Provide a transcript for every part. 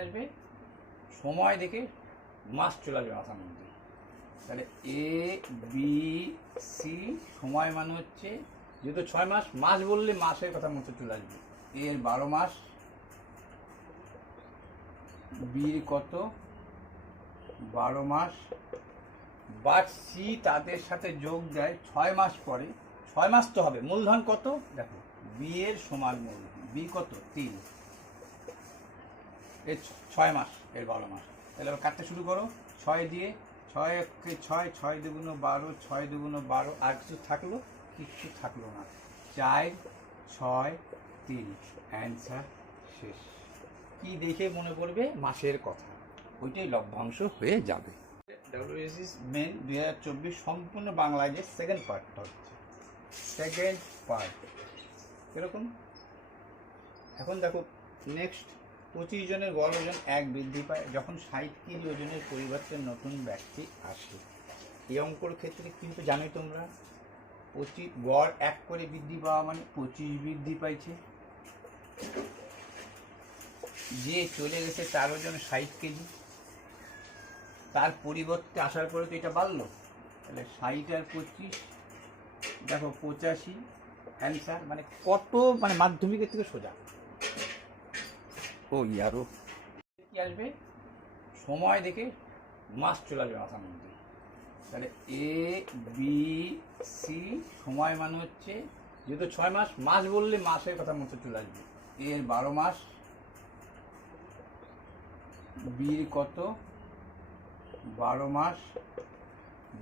আসবে সময় দেখে মাস চলে আসবে মাথার মধ্যে। তাহলে এ বি সি সময় মানে হচ্ছে যেহেতু 6 মাস, মাস বললে মাসের কথা মতো চলে আসবে। এর 12 মাস, বির কত 12 মাস, বাট সি তাদের সাথে যোগ দেয় 6 মাস পরে। 6 মাস তো হবে, মূলধন কত দেখো, বি এর সমান মূলধন, বি কত 3, এর 6 মাস, এর 12 মাস। তাহলে আবার কাটতে শুরু করো 6 দিয়ে, 6 একে 6, 6 দুগুণ 12, 6 দুগুণ 12, আর কিছু থাকলো? কিচ্ছু থাকলো না। 4, 6, 3, অ্যান্সার শেষ। কি দেখে মনে পড়বে? মাসের কথা, ওইটাই লভ্যাংশ হয়ে যাবে। ডাব্লিউএসএস মেন 2024 সম্পূর্ণ বাংলাদেশের সেকেন্ড পার্টটা হচ্ছে সেকেন্ড পার্ট। এরকম এখন দেখো নেক্সট, 25 জনের গড় ওজন 1 বৃদ্ধি পায় যখন 60 কেজি ওজনের পরিবর্তে নতুন ব্যক্তি আসে। এই অঙ্কর ক্ষেত্রে কিন্তু জানোই তোমরা, 25 গড় 1 করে বৃদ্ধি পাওয়া মানে 25 বৃদ্ধি পাইছে। যে চলে গেছে তার ওজন 60 কেজি, তার পরিবর্তে আসার পরে তো এটা বাড়লো, তাহলে 60 আর 25 দেখো 85, অ্যান্সার মানে কত, মানে মাধ্যমিকের থেকে সোজা। ও ইয়ারও কি আসবে সময় দেখে মাস চলে আসবে মাথার মধ্যে। তাহলে এ বি সি সময় মানে হচ্ছে যেহেতু 6 মাস, মাস বললে মাসের কথা মতো চলে আসবে। এর 12 মাস, বির কত 12 মাস,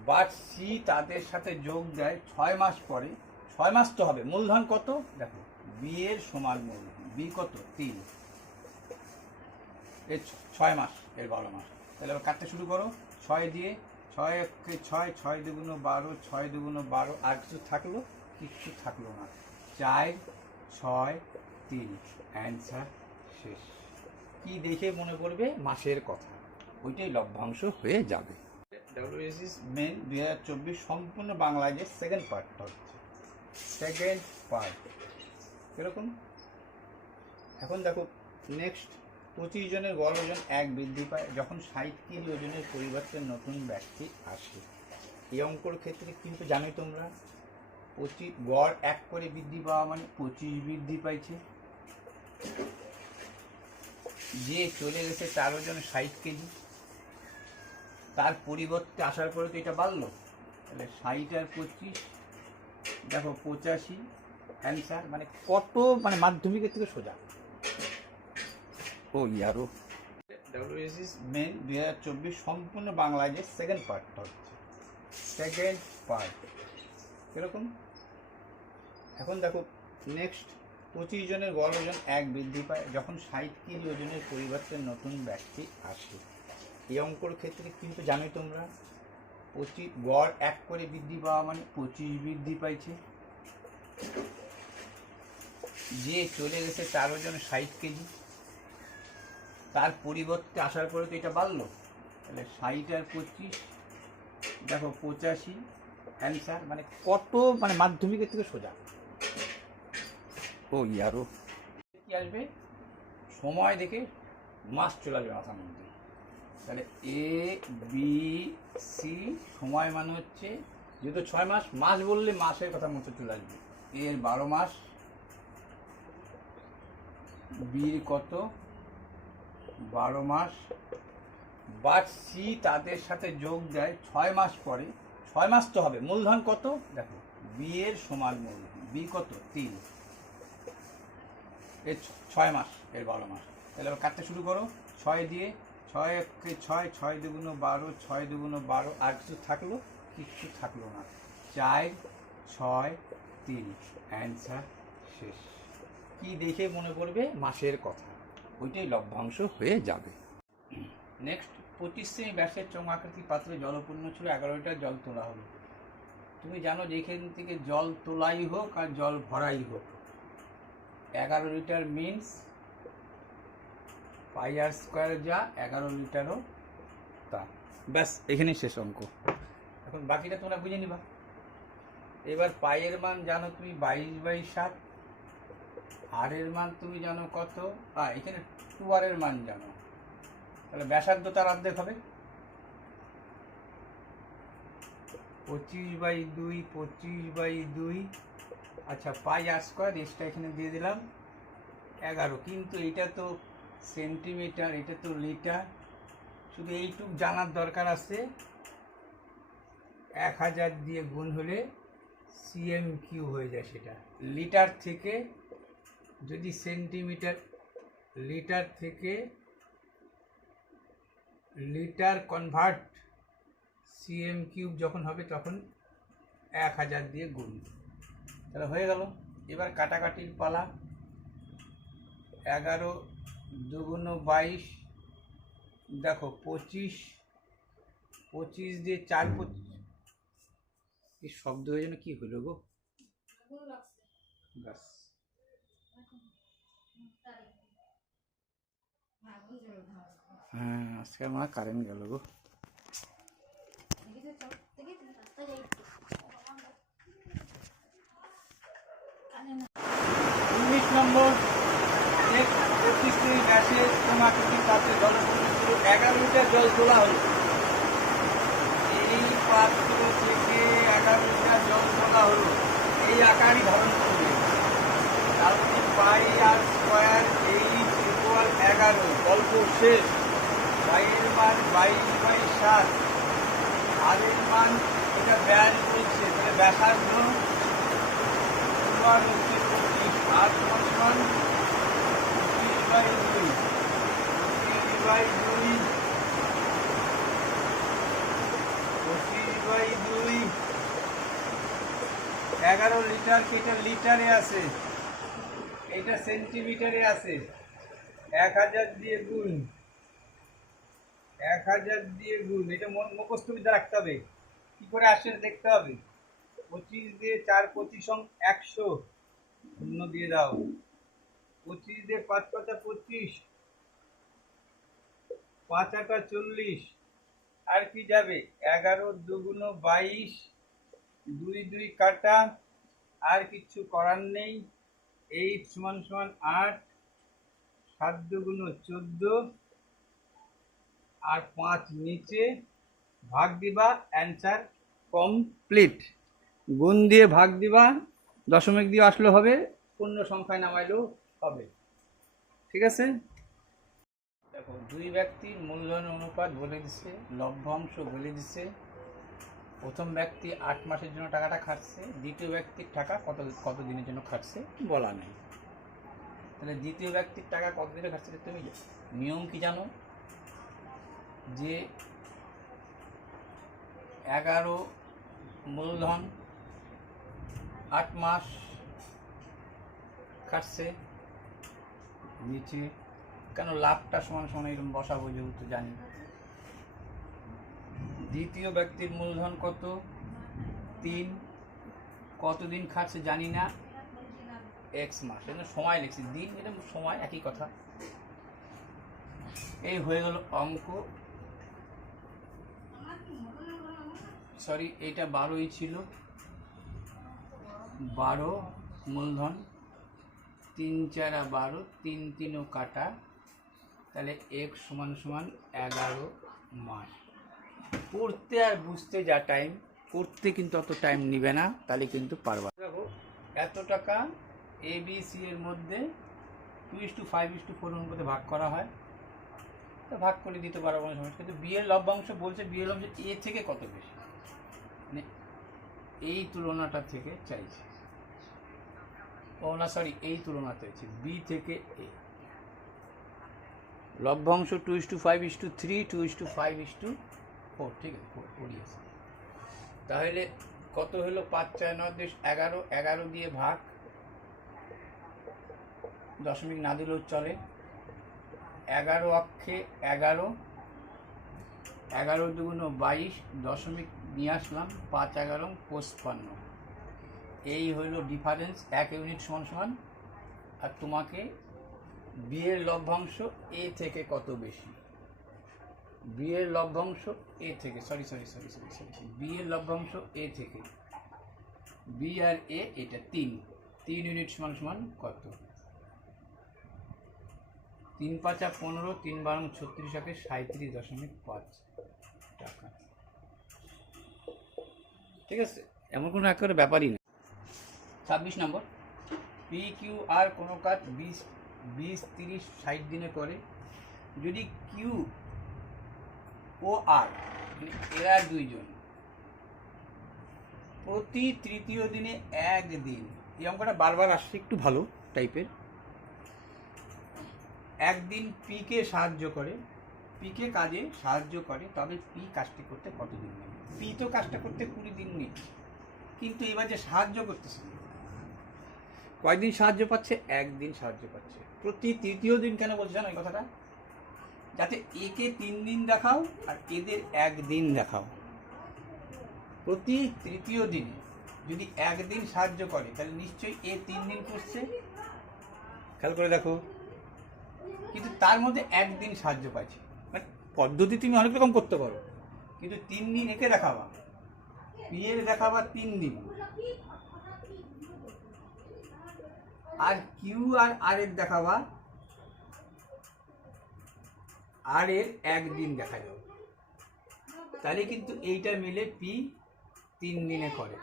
বাট সি তাদের সাথে যোগ দেয় 6 মাস পরে। 6 মাস তো হবে, মূলধন কত দেখো, বি এর সমান মূলধন, বি কত 3, এর 6 মাস, এর 12 মাস। তাহলে আবার কাটতে শুরু করো 6 দিয়ে, 6 একে 6, 6 দুগুণ 12, 6 দুগুণ 12, আর কিছু থাকলো? কিচ্ছু থাকলো না। 4, 6, 3, অ্যান্সার শেষ। কি দেখে মনে পড়বে? মাসের কথা, ওইটাই লভ্যাংশ হয়ে যাবে। ডাব্লিউএসএস মেন 2024 সম্পূর্ণ বাংলাদেশের সেকেন্ড পার্টটা হচ্ছে সেকেন্ড পার্ট। এরকম এখন দেখো নেক্সট, 25 জনের গড় ওজন 1 বৃদ্ধি পায় যখন 60 কেজি ওজনের পরিবর্তে নতুন ব্যক্তি আসে। এই অঙ্কর ক্ষেত্রে কিন্তু জানোই তোমরা, 25 গড় 1 করে বৃদ্ধি পাওয়া মানে 25 বৃদ্ধি পাইছে। যে চলে গেছে তার ওজন 60 কেজি, তার পরিবর্তে আসার পরে তো এটা বাড়লো, তাহলে 60 আর 25 দেখো 85, অ্যান্সার মানে কত, মানে মাধ্যমিকের থেকে সোজা। ও ইয়ারও ডাব্লিউএসএস মেন 2024 সম্পূর্ণ বাংলাদেশের সেকেন্ড পার্টটা হচ্ছে সেকেন্ড পার্ট। এরকম এখন দেখো নেক্সট, 25 জনের গড় ওজন 1 বৃদ্ধি পায় যখন 60 কেজি ওজনের পরিবর্তে নতুন ব্যক্তি আসে। এই অঙ্কর ক্ষেত্রে কিন্তু জানোই তোমরা, 25 গড় 1 করে বৃদ্ধি পাওয়া মানে 25 বৃদ্ধি পাইছে। যে চলে গেছে তার ওজন 60 কেজি, তার পরিবর্তে আসার পরে তো এটা বাড়লো, তাহলে 60 আর 25 দেখো 85, অ্যান্সার মানে কত, মানে মাধ্যমিকের থেকে সোজা। ও ইয়ারও কি আসবে সময় দেখে মাস চলে আসবে মাথার মধ্যে। তাহলে এ বি সি সময় মানে হচ্ছে যেহেতু 6 মাস, মাস বললে মাসের কথা মতো চলে আসবে। এর 12 মাস, বির কত 12 মাস, বাট সি তাদের সাথে যোগ দেয় 6 মাস পরে। 6 মাস তো হবে, মূলধন কত দেখো, বি এর সমান মূলধন, বি কত 3, এর 6 মাস, এর 12 মাস। তাহলে আবার কাটতে শুরু করো 6 দিয়ে, 6 একে 6, 6 দুগুণ 12, 6 দুগুণ 12, আর কিছু থাকলো? কিচ্ছু থাকলো না। 4, 6, 3, অ্যান্সার শেষ। কি দেখে মনে পড়বে? মাসের কথা, ওইটাই লভ্যাংশ হয়ে যাবে। নেক্সট, 25 সেমি ব্যাসের চৌমাকৃতি পাত্রে জলপূর্ণ ছিল, 11 লিটার জল তোলা হলো। তুমি জানো যে এখান থেকে জল তোলাই হোক আর জল ভরাই হোক, 11 লিটার মিনস পাই আর স্কোয়ার যা 11 লিটারও তা। ব্যাস এখানেই শেষ অঙ্ক। এখন বাকিটা তোমরা বুঝে নিবা। এবার পাইয়ের মান জানো তুমি 22/7, আর এর মান তুমি জানো কত, এখানে 2r এর মান জানো তাহলে ব্যাসার্ধ তার অর্ধেক হবে 25/2, 25/2। আচ্ছা, পাই আর স্কোয়ার, এক্সট্রা এখানে দিয়ে দিলাম 11। কিন্তু এটা তো সেন্টিমিটার, এটা তো লিটার। শুধু এইটুক জানার দরকার আছে, 1000 দিয়ে গুণ হলে cm³ হয়ে যায়। সেটা লিটার থেকে যদি সেন্টিমিটার, লিটার থেকে লিটার কনভার্ট cm³ যখন হবে তখন 1000 দিয়ে গুণ। তাহলে হয়ে গেল। এবার কাটাকাটির পালা। 11 দুগুণ 22, দেখো 25, 25 দিয়ে 4 এই শব্দ হয়ে যেন কি হলো গো, ব্যাস। হ্যাঁ, আজকে আমার কারেন্ট গেল গো। 19 নম্বর, 25 মিনিট গ্যাসে তোমাকে পাত্রে জল 11 লিটার জল তোলা হলো। এই পাত্র থেকে 11 লিটার জল তোলা হলো, এই আকারই ধারণ করবে। তাহলে পাই আর স্কোয়ার H=11। গল্প শেষ। পাইয়ের মান 22/7, আরের মান এটা ব্যাস বলছে, তাহলে ব্যাসার্ধ তোমার হচ্ছে 25, আর তোমার মান 25/2, 25/2, 25/2। 11 লিটার, এটা লিটারে আছে, এটা সেন্টিমিটারে আছে। 1000 দিয়ে গুণ, 1000 দিয়ে গুণ। এটা মুখস্থ বিদ্যা রাখতে হবে, কি করে আসছে দেখতে হবে। 25 দিয়ে 4 25 100, শূন্য দিয়ে দাও। 25 দিয়ে 5 5 25, 5 8 40, আর কি যাবে। 11 দুগুণ 22, 2 2 কাটা, আর কিচ্ছু করার নেই। 8 = 8, 7 দুগুণ 14, আর 5 নিচে, ভাগ দিবা, অ্যান্সার কমপ্লিট। গুণ দিয়ে ভাগ দিবা, দশমিক দিয়ে আসলে হবে, পূর্ণ সংখ্যায় নামাইলেও হবে। ঠিক আছে। দেখো, দুই ব্যক্তির মূলধন অনুপাত বলে দিচ্ছে, লভ্যাংশ বলে দিচ্ছে। প্রথম ব্যক্তি 8 মাসের জন্য টাকাটা খাটছে, দ্বিতীয় ব্যক্তির টাকা কত দিনের জন্য খাটছে বলা নেই। তাহলে দ্বিতীয় ব্যক্তির টাকা কত দিনে খাটছে তুমি নিয়ম কি জানো, যে 11 মূলধন 8 মাস খাটছে, নিচে কেন লাভটা সমান সমান এরকম বসাবো, যেহেতু জানি। দ্বিতীয় ব্যক্তির মূলধন কত, 3, কতদিন খাটছে জানি না, x মাস, এটা সময় লিখছি, দিন এটা সময় একই কথা। এই হয়ে গেল অঙ্ক। সরি, এটা 12ই ছিল। 12 মূলধন, 3 4 12, 3 3 কাটা, তাহলে x = 11 মাস। পড়তে আর বুঝতে যা টাইম, করতে কিন্তু অত টাইম নিবে না, তাহলে কিন্তু পারবা। দেখো, এত টাকা ABC এর মধ্যে 2:5:4 অনুপাতে ভাগ করা হয়, তো ভাগ করে দিতে পারবো কোনো সমস্যা। কিন্তু বি এর লভ্যাংশ বলছে, বি এর লভ্যাংশ এ থেকে কত বেশি, মানে এই তুলনাটা থেকে চাইছে। ও না, সরি, এই তুলনাতে হচ্ছে বি থেকে এ। লভ্যাংশ 2:5:3, 2:5:4, ঠিক আছে, 4 আছে। তাহলে কত হলো, 5 4 9 10 11, 11 দিয়ে ভাগ, দশমিক না দিলেও চলে। 11 অক্ষে 11, 11 দুগুণ 22, দশমিক নিয়ে আসলাম, 5 11 55। এই হইল ডিফারেন্স, 1 ইউনিট = আর তোমাকে বি এর লভ্যাংশ এ থেকে কত বেশি, বি এর লভ্যাংশ এ থেকে, সরি, বি এর লভ্যাংশ এ থেকে, বি আর এ এটা 3 ইউনিট = কত, 3 3 5 15, 3 12 36 একে 37.5 টাকা। ঠিক আছে, এমন কোনো একেবারে ব্যাপারই না। 26 নম্বর, পি কিউ আর কোনো কাজ 20 30 60 দিনে করে, যদি কিউ ও আর মানে এরা দুইজন প্রতি তৃতীয় দিনে একদিন, এই অঙ্কটা বারবার আসছে, একটু ভালো টাইপের, একদিন পিকে সাহায্য করে, পিকে কাজে সাহায্য করে, তবে পি কাজটি করতে কতদিন নেবে? পি তো কাজটা করতে 20 দিন নেই, কিন্তু এবার যে সাহায্য করতেছে কয়দিন সাহায্য পাচ্ছে? একদিন সাহায্য পাচ্ছে। প্রতি তৃতীয় দিন কেন বলছে জানো এই কথাটা? যাতে একে 3 দিন দেখাও আর এদের একদিন দেখাও। প্রতি তৃতীয় দিনে যদি একদিন সাহায্য করে তাহলে নিশ্চয়ই এ 3 দিন করছে, খেয়াল করে দেখো, কিন্তু তার মধ্যে একদিন সাহায্য পাচ্ছে। মানে পদ্ধতি তুমি অনেক রকম করতে পারো, কিন্তু 3 দিন একে দেখাবা, পি এর দেখাবা 3 দিন, আর কিউ আর আর এর দেখাবা আর এর একদিন দেখা যাবে, তাহলে কিন্তু এইটা মিলে পি 3 দিনে করে।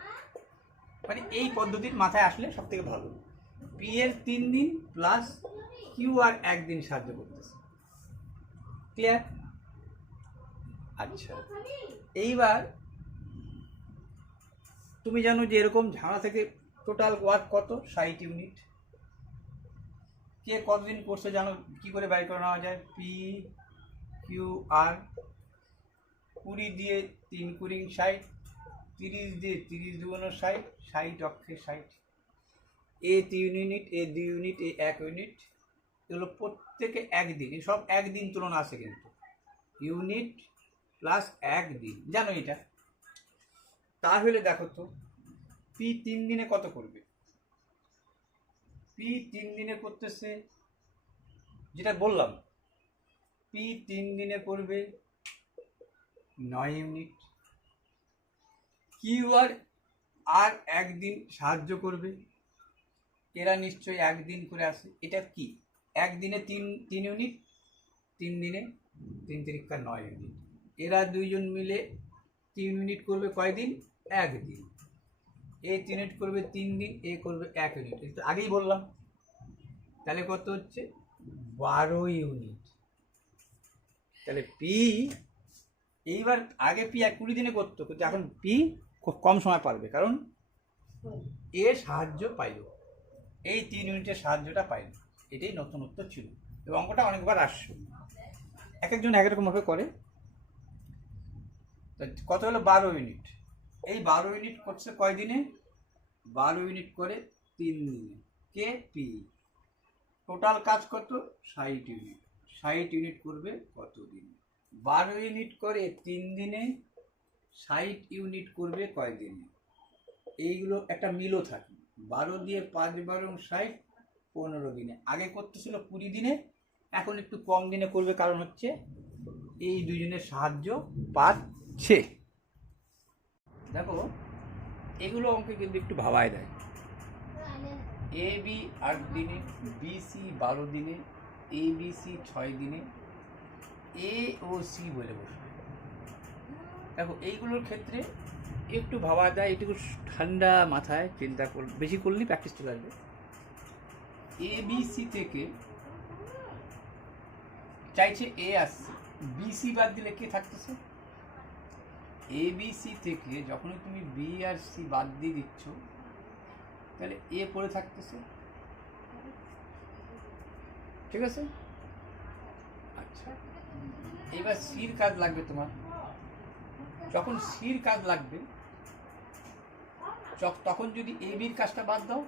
মানে এই পদ্ধতির মাথায় আসলে সব থেকে ভালো, পি এর 3 দিন প্লাস কিউ আর একদিন সাহায্য করতেছে। ক্লিয়ার? আচ্ছা, এইবার তুমি জানো যে এরকম ঝামেলা থেকে টোটাল ওয়ার্ক কত? 60 ইউনিট। কে কতদিন করছে জানো? কি করে বের করে নেওয়া যায়? পি কিউ আর 20 দিয়ে 3 কুড়ি 60, 30 দিয়ে 30 দুগুণ 60, 60 অক্ষে 60, এ 3 ইউনিট, এ 2 ইউনিট, এ 1 ইউনিট, এগুলো প্রত্যেকে একদিন, সব একদিন তুলনা আছে কিন্তু, ইউনিট প্লাস একদিন, জানো এটা? তাহলে দেখো তো পি 3 দিনে কত করবে? পি 3 দিনে করতেছে, যেটা বললাম, পি 3 দিনে করবে 9 ইউনিট, কিউ আর একদিন সাহায্য করবে, এরা নিশ্চয়ই একদিন করে আসে। এটা কি? একদিনে 3 ইউনিট, 3 দিনে 3 তিরিকা 9 ইউনিট, এরা দুইজন মিলে 3 ইউনিট করবে কয়দিন? একদিন। এ 3 ইউনিট করবে 3 দিন, এ করবে 1 ইউনিট, কিন্তু আগেই বললাম। তাহলে কত হচ্ছে? 12 ইউনিট। তাহলে পি, এইবার আগে পি 20 দিনে করতো, কিন্তু এখন পি খুব কম সময় পারবে, কারণ এ সাহায্য পাইল, এই 3 ইউনিটের সাহায্যটা পাইল। এটাই নতুনত্ব ছিল, এবং অঙ্কটা অনেকবার আসছে, এক একজন এক রকমভাবে করে। কত হলো? 12 ইউনিট। এই 12 ইউনিট করছে কয় দিনে? 12 ইউনিট করে 3 দিনে। কে? পি। টোটাল কাজ কত? 60 ইউনিট। 60 ইউনিট করবে কত দিন? 12 ইউনিট করে 3 দিনে, 60 ইউনিট করবে কয় দিনে? এইগুলো একটা মিলও থাকে, 12 দিয়ে 5 12 60, 15 দিনে। আগে করতেছিল 20 দিনে, এখন একটু কম দিনে করবে, কারণ হচ্ছে এই দুজনের সাহায্য পাচ্ছে। দেখো এগুলো অঙ্কে কিন্তু একটু ভাবায় দেয়। এ বি 8 দিনে, বি সি 12 দিনে, এ বি সি 6 দিনে, এ ও সি বলে বসবে। দেখো এইগুলোর ক্ষেত্রে একটু ভাবা যায়, একটু ঠান্ডা মাথায় চিন্তা বেশি করলেই প্র্যাকটিস চলে আসবে। এ বি সি থেকে চাইছে এ আসছে, বি সি বাদ দিলে কে থাকতেছে? এ বি সি থেকে যখনই তুমি বি আর সি বাদ দিয়ে দিচ্ছ, তাহলে এ পড়ে থাকতেছে। ঠিক আছে? আচ্ছা, এবার সির কাজ লাগবে তোমার। যখন সির কাজ লাগবে, তখন যদি এ বির কাজটা বাদ দাও,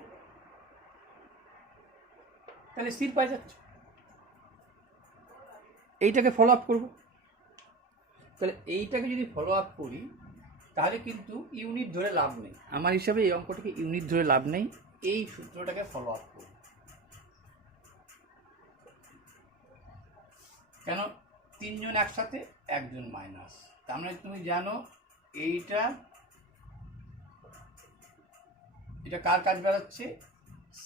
তাহলে সির পাই যাচ্ছ। এইটাকে ফলো আপ করবো, তাহলে এইটাকে যদি ফলো আপ করি, তাহলে কিন্তু ইউনিট ধরে লাভ নেই। আমার হিসাবে এই অঙ্কটাকে ইউনিট ধরে লাভ নেই, এই সূত্রটাকে ফলো আপ করব। কেন? 3 জন একসাথে, 1 জন মাইনাস। তার মানে তুমি জানো এটা কার কাজ বেরোচ্ছে?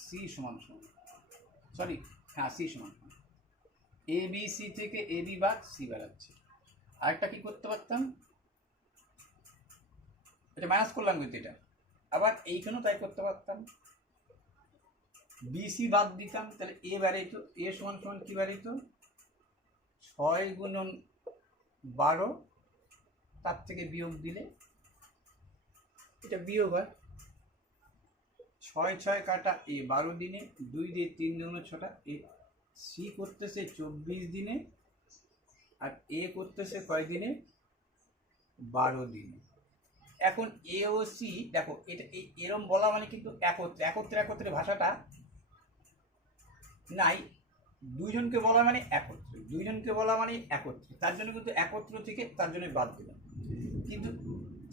সি সমান সমান, সরি, হ্যাঁ, সি সমান। এ বি সি থেকে এ বি বাদ সি বেরাচ্ছে। আরেকটা কি করতে পারতাম, এটা মাইনাস করলাম কিন্তু এটা, আবার এইখানেও তাই করতে পারতাম, বিসি বাদ দিতাম, তাহলে এ বেড়াইত, এ সমান সমান কি বেড়াইত 6 গুণন 12, তার থেকে বিয়োগ দিলে এটা বিয়োগ হয়, 6 6 কাটা এ 12 দিনে, 2 দিয়ে 3 দুগুণ 6টা, এ সি করতেছে 24 দিনে, আর এ করতেছে কয় দিনে 12 দিনে। এখন এ ও সি দেখো, এটা এরম বলা মানে কিন্তু একত্রে একত্রে একত্রে ভাষাটা নাই, দুইজনকে বলা মানে একত্রে, দুইজনকে বলা মানে একত্রে, তার জন্য কিন্তু একত্র থেকে তার জন্য বাদ দিলাম। কিন্তু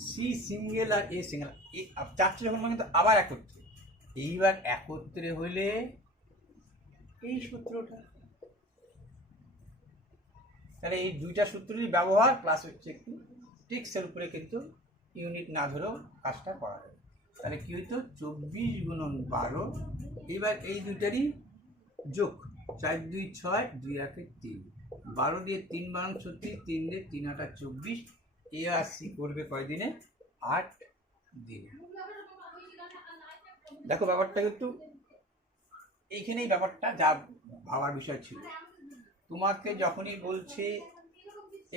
সি সিঙ্গেল আর এ সিঙ্গেল, এ চারটে যখন মানে কিন্তু আবার একত্রে, এইবার একত্রে হইলে এই সূত্রটা, তাহলে এই দুইটা সূত্রেরই ব্যবহার প্লাস হচ্ছে একটু ট্রিক্সের উপরে কিন্তু ইউনিট না ধরেও কাজটা করা যাবে। তাহলে কি হইতো 24 গুণন 12, এবার এই দুইটারই যোগ, 4 2 6, 2 1 3, 12 দিয়ে 3 12 36, 3 দিয়ে 3 8 24, এ আর সি করবে কয় দিনে 8 দিনে। দেখো ব্যাপারটা কিন্তু এইখানেই ব্যাপারটা যা ভাবার বিষয় ছিল, তোমাকে যখনই বলছে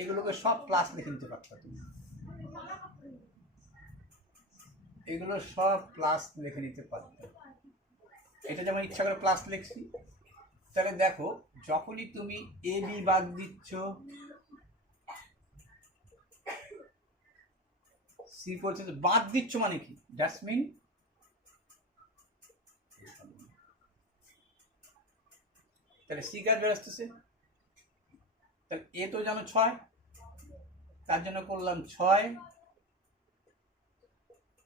এগুলোকে সব প্লাস লিখে নিতে পারতো, তুমি এগুলো সব প্লাস লিখে নিতে পারতো, এটা যেমন ইচ্ছা করে প্লাস লিখছি। তাহলে দেখো যখনই তুমি এ বি বাদ দিচ্ছ, সি করছে, বাদ দিচ্ছ মানে কি, দ্যাটস মিন তাহলে সি কার বের আসতেছে, তাহলে এ তো জানো 6, তার জন্য করলাম 6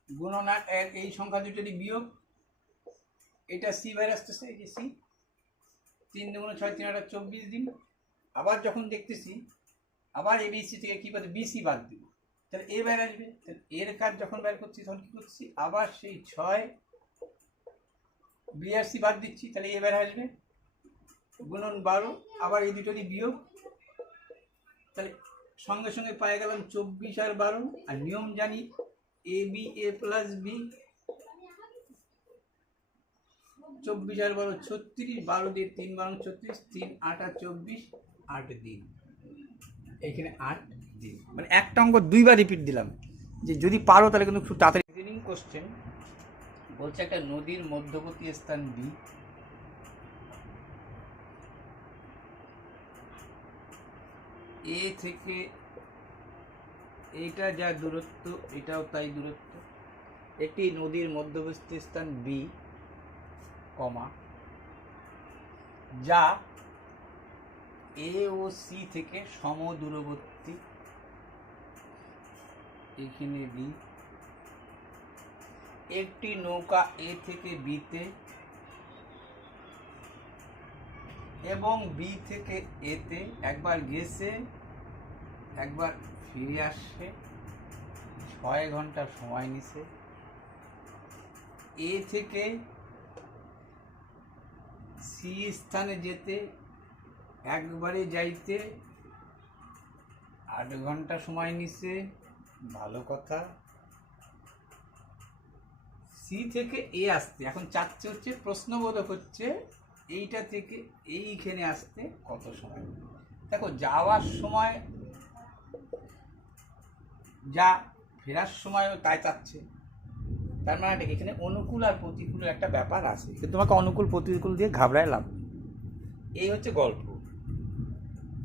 গুণন এই সংখ্যা দুটোরই বিয়োগ, এটা সি বের আসতেছে, এই যে সি 3 দুগুণ 6, 3 8 24 দিন। আবার যখন দেখতেছি আবার এ বি সি থেকে কি বাদ, বিসি বাদ দিব, তাহলে এ বের আসবে, তাহলে এর কাজ যখন বের করছি তখন কি করছি, আবার সেই 6 বি আর সি বাদ দিচ্ছি, তাহলে এ বের আসবে, গুণন 12, আবার এই দুটোরই বিয়োগ, তাহলে সঙ্গে সঙ্গে পাই গেলাম 24 আর 12, আর নিয়ম জানি A B A plus B, 24 আর 12 36, 12 দিয়ে 3 12 36, 3 8 আর 24, 8 দিন, এখানে 8 দিন, মানে একটা অঙ্ক দুইবার রিপিট দিলাম, যে যদি পারো তাহলে কিন্তু খুব তাড়াতাড়ি। রিজনিং কোশ্চেন বলছে একটা নদীর মধ্যবর্তী স্থান বি, এ থেকে এইটা যা দূরত্ব এটাও তাই দূরত্ব, একটি নদীর মধ্যবর্তী স্থান বি কমা, যা এ ও সি থেকে সমদূরবর্তী, এখানে বি, একটি নৌকা এ থেকে বিতে এবং বি থেকে এতে একবার গেছে একবার ফিরে আসছে, 6 ঘন্টা সময় নিছে, এ থেকে সি স্থানে যেতে একবারে যাইতে 8 ঘন্টা সময় নিছে, ভালো কথা। সি থেকে এ আসতে এখন চাচ্ছে হচ্ছে, প্রশ্নবোধক হচ্ছে এইটা থেকে এইখানে আসতে কত সময়। দেখো যাওয়ার সময় যা, ফেরার সময়ও তাই চাচ্ছে, তার মানে এখানে অনুকূল আর প্রতিকূলের একটা ব্যাপার আছে, কিন্তু তোমাকে অনুকূল প্রতিকূল দিয়ে ঘাবড়ায় লাভ নেই। এই হচ্ছে গল্প।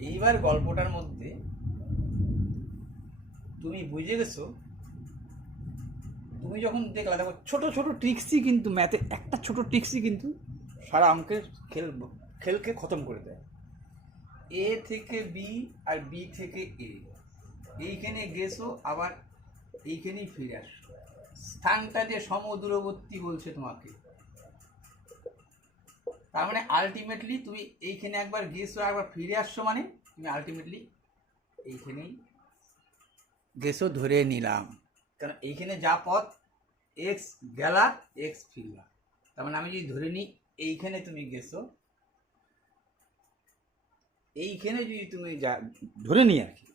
এইবার গল্পটার মধ্যে তুমি বুঝে গেছো, তুমি যখন দেখলা, দেখো ছোট ছোট ট্রিক্সই কিন্তু ম্যাথে, একটা ছোট ট্রিক্সই কিন্তু সারা অঙ্কের খেলকে খতম করে দেয়। এ থেকে বি আর বি থেকে এ, এইখানে গেছো আবার এইখানেই ফিরে আসছো, স্থানটা যে সমদূরবর্তী বলছে তোমাকে, তার মানে আলটিমেটলি তুমি এইখানে একবার গেছো একবার ফিরে আসছো, মানে তুমি আলটিমেটলি এইখানেই গেছো ধরে নিলাম, কারণ এইখানে যা পথ এক্স গেলা এক্স ফিরলা, তার মানে আমি যদি ধরে নিই এইখানে তুমি গেছো, এইখানে যদি তুমি যা ধরে নিই আর কি,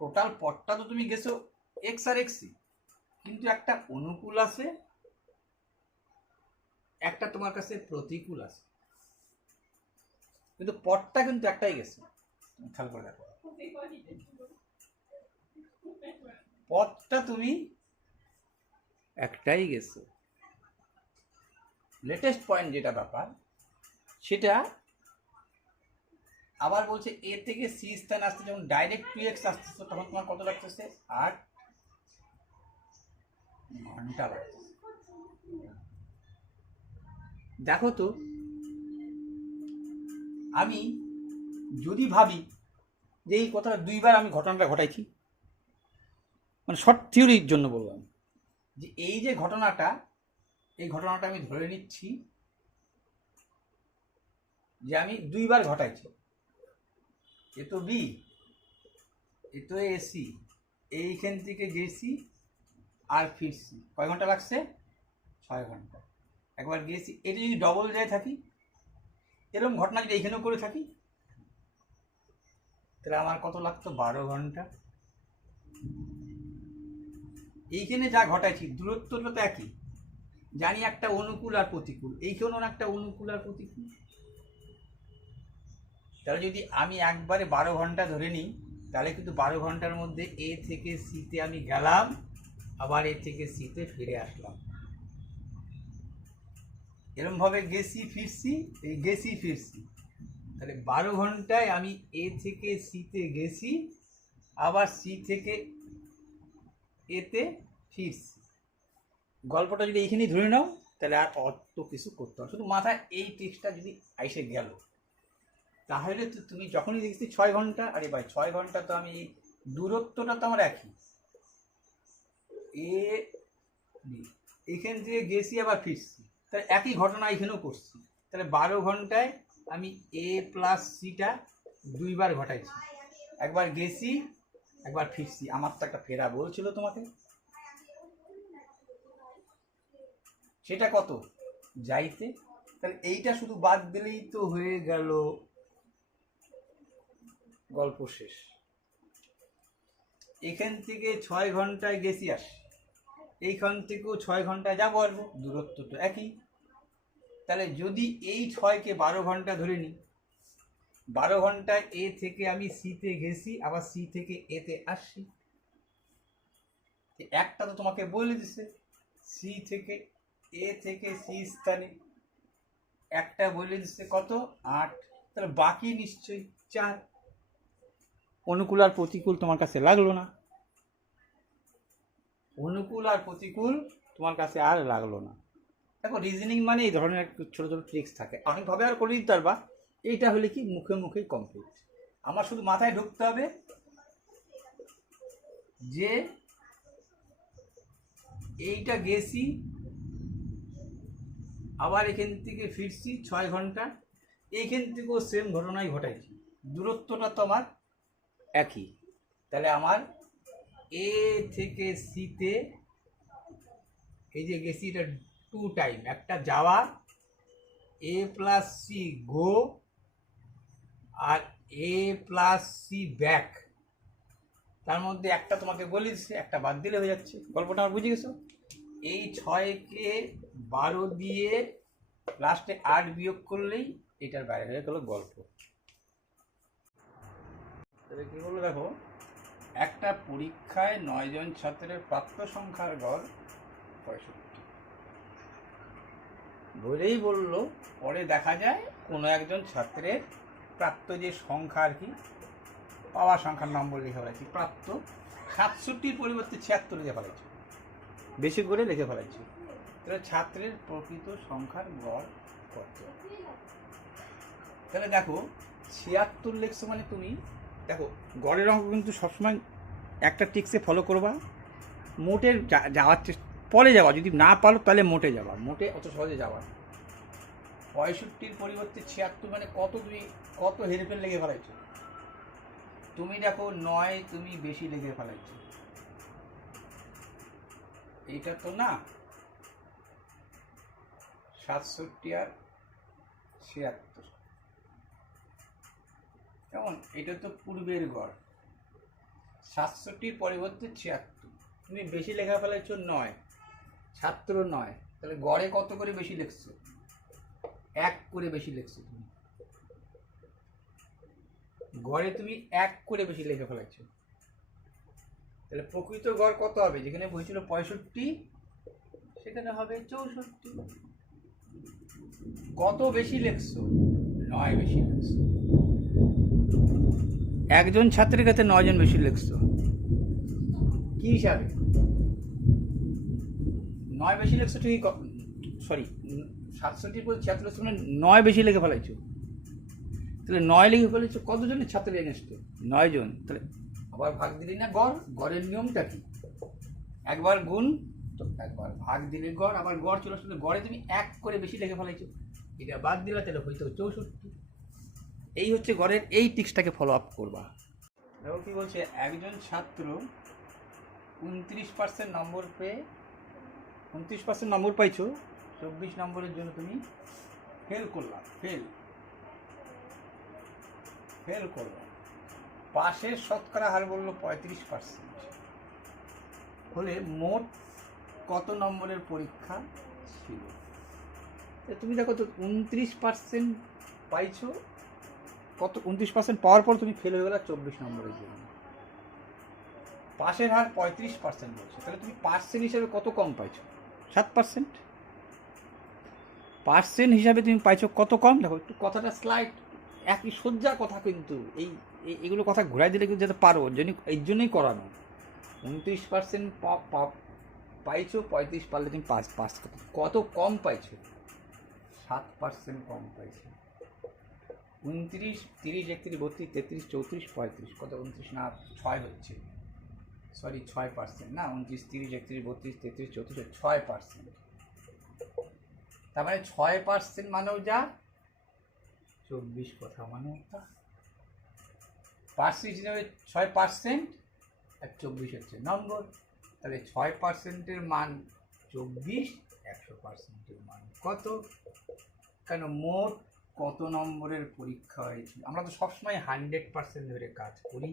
টোটাল পথটা তো তুমি গেছো এক্স আর এক্সই, কিন্তু একটা অনুকূল আছে, একটা তোমার কাছে প্রতিকূল আছে, কিন্তু পথটা কিন্তু একটাই গেছে। খেয়াল করে দেখো, পথটা তুমি একটাই গেছো। লেটেস্ট পয়েন্ট যেটা ব্যাপার, সেটা আবার বলছে এ থেকে সি স্থানে আসতে যখন ডাইরেক্ট 2x আসতেছে তখন তোমার কত লাগতেছে? 8 ঘন্টা লাগতেছে। দেখো তো, আমি যদি ভাবি যে এই কথাটা 2বার আমি ঘটনাটা ঘটাইছি, মানে শর্ট থিওরির জন্য বললাম যে এই যে ঘটনাটা, এই ঘটনাটা আমি ধরে নিচ্ছি যে আমি 2বার ঘটাইছি। এ তো বি, এ তো এসি, এইখান থেকে গেছি আর ফিরছি, কয় ঘন্টা লাগছে? 6 ঘন্টা। একবার গেছি, এটা যদি ডবল যায় থাকি, এরকম ঘটনা যদি এইখানেও করে থাকি, তাহলে আমার কত লাগতো? 12 ঘন্টা। এইখানে যা ঘটাইছি দূরত্বটা তো একই, জানি একটা অনুকূল আর প্রতিকূল, এইখানেও একটা অনুকূল আর প্রতিকূল। তাহলে যদি আমি একবারে 12 ঘন্টা ধরে নিই, তাহলে কিন্তু 12 ঘন্টার মধ্যে এ থেকে সিতে আমি গেলাম, আবার এ থেকে সিতে ফিরে আসলাম, এরমভাবে গেছি ফিরছি, এই গেছি ফিরছি, তাহলে 12 ঘন্টায় আমি এ থেকে সিতে গেছি, আবার সি থেকে এতে ফিরছি। গল্পটা যদি এইখানেই ধরে নাও, তাহলে আর অত কিছু করতে হবে, শুধু মাথায় এই টেক্সটটা যদি আইসে গেল, তাহলে তো তুমি যখনই দেখছি 6 ঘন্টা, আরে ভাই 6 ঘন্টা তো আমি, দূরত্বটা তো আমার একই, এ বি, এখান থেকে গেছি আবার ফিরছি, তাহলে একই ঘটনা এখানেও করছি, তাহলে 12 ঘন্টায় আমি এ প্লাস সিটা 2বার ঘটাইছি, একবার গেছি একবার ফিরছি। আমার তো একটা ফেরা বলছিল তোমাকে, সেটা কত? যাইতে। তাহলে এইটা শুধু বাদ দিলেই তো হয়ে গেল, গল্প শেষ। এখান থেকে 6 ঘন্টায় গেছি আসি, এইখান থেকেও 6 ঘন্টায় যাবো আসবো, দূরত্ব তো একই। তাহলে যদি এই 6কে 12 ঘন্টা ধরে নিই, 12 ঘন্টায় এ থেকে আমি সিতে গেছি, আবার সি থেকে এতে আসছি, একটা তো তোমাকে বলে দিছে সি থেকে এ থেকে সি স্থানে, একটা বলে দিচ্ছে কত? 8। তাহলে বাকি নিশ্চয়ই 4। অনুকূল আর প্রতিকূল তোমার কাছে লাগলো না, অনুকূল আর প্রতিকূল তোমার কাছে আর লাগলো না। দেখো, রিজনিং মানে এই ধরনের ছোট ছোট ট্রিক্স থাকে, অনেকভাবে আর করে দিতে পারবা, এইটা হলে কি মুখে মুখেই কমপ্লিট। আমার শুধু মাথায় ঢুকতে হবে যে এইটা গেছি, আবার এখান থেকে ফিরছি 6 ঘন্টা, এইখান থেকেও সেম ঘটনাই ঘটাইছি, দূরত্বটা তো আমার একই। তাহলে আমার এ থেকে সিতে এই যে গেছি, এটা 2 টাইম, একটা যাওয়া এ প্লাস সি গো, আর এ প্লাস সি ব্যাক, তার মধ্যে একটা তোমাকে বলে দিচ্ছে, একটা বাদ দিলে হয়ে যাচ্ছে। গল্পটা আমার বুঝে গেছো? এই 6কে 12 দিয়ে লাস্টে 8 বিয়োগ করলেই এটার বাইরে হয়ে গেল গল্প। তবে কি বললো দেখো, একটা পরীক্ষায় 9 জন ছাত্রের প্রাপ্ত সংখ্যার গড় 65 বলেই বললো, পরে দেখা যায় কোনো একজন ছাত্রের প্রাপ্ত যে সংখ্যা আর কি, পাওয়া সংখ্যার নম্বর লিখে ফেলেছি, প্রাপ্ত 67-র পরিবর্তে 76 লিখে ফেলেছি, বেশি করে লিখে ফেলেছি। তাহলে ছাত্রের প্রকৃত সংখ্যার গড় কত? তাহলে দেখো 76 লিখছো মানে তুমি দেখো, গড়ের অঙ্ক কিন্তু সবসময় একটা টিক্সে ফলো করবা, মোটের যাওয়ার পরে যাওয়া, যদি না পারো তাহলে মোটে যাওয়া, মোটে অত সহজে যাওয়া। 65-র পরিবর্তে 76 মানে কত, তুমি কত হেরফের লেগে ফেলাইছো। তুমি দেখো 9 তুমি বেশি লেগে ফেলাইছো, এইটা তো না, 67 আর 76, কেমন? এটা তো পূর্বের গড়, 67 পরিবর্তে 76। তুমি বেশি লেখা ফেলেছ 9, ছাত্র 9, তাহলে গড়ে কত করে বেশি লিখছো? 1 করে বেশি লিখছো তুমি, গড়ে তুমি 1 করে বেশি লিখে ফেলেছো। তাহলে প্রকৃত গড় কত হবে? যেখানে বলছিল 65, সেখানে হবে 64। কত বেশি লিখছো? 9 বেশি লিখছো। একজন ছাত্রের কাছে 9 জন বেশি লিখছো, কি হিসাবে? 9 বেশি লিখছো ঠিকই, সরি 67 বলছি 76 মানে 9 বেশি লিখে ফেলাইছো। তাহলে 9 লিখে ফেলেছো, কতজনের ছাত্র এগেনস্টে? 9 জন। তাহলে আবার ভাগ দিলি না গড়? গড়ের নিয়মটা কি? একবার গুণ তো একবার ভাগ দিলে গড়, আবার গড় চলে আসলে গড়ে তুমি 1 করে বেশি লিখে ফেলাইছো, এটা বাদ দিলে তাহলে হয়তো 64। এই হচ্ছে গড়ের, এই টিক্সটাকে ফলো আপ করবা। দেখো কি বলছে, একজন ছাত্র 29% নম্বর পেয়ে, 29% নম্বর পাইছো, 24 নম্বরের জন্য তুমি ফেল করলাম, ফেল করলাম। পাশের শতকরা হার বললো 35%, হলে মোট কত নম্বরের পরীক্ষা ছিল? তুমি দেখো তো 29% পাইছো, কত 29% পাওয়ার পর তুমি ফেল হয়ে গেলা 24 নম্বরের জন্য। পাশের হার 35% বলছে, তাহলে তুমি পার্সেন্ট হিসাবে কত কম পাইছো? 7%। পার্সেন্ট হিসাবে তুমি পাইছো কত কম? দেখো একটু কথাটা স্লাইড, একই সজ্জা কথা, কিন্তু এইগুলো কথা ঘুরাই দিলে কিন্তু যাতে পারো, এই জন্যই করানো। 29% পাইছো, 35 পারলে তুমি পাস কত কম পাইছো? 7% কম পাইছো। 29, 30, 31, 32, 33, 34, 35, কত? 29 না 6 হচ্ছে, সরি 6% না, 29, 30, 31, 32, 33, 34, 6%। তার মানে 6% মানেও যা, 24 কথা মানেও তা। পার্সেন্ট হিসাবে 6% আর 24 হচ্ছে নম্বর, তাহলে 6%-এর মান 24, 100%-এর মান কত? কেন মোট কত নম্বরের পরীক্ষা হয়েছিল? আমরা তো সবসময় 100% ধরে কাজ করি,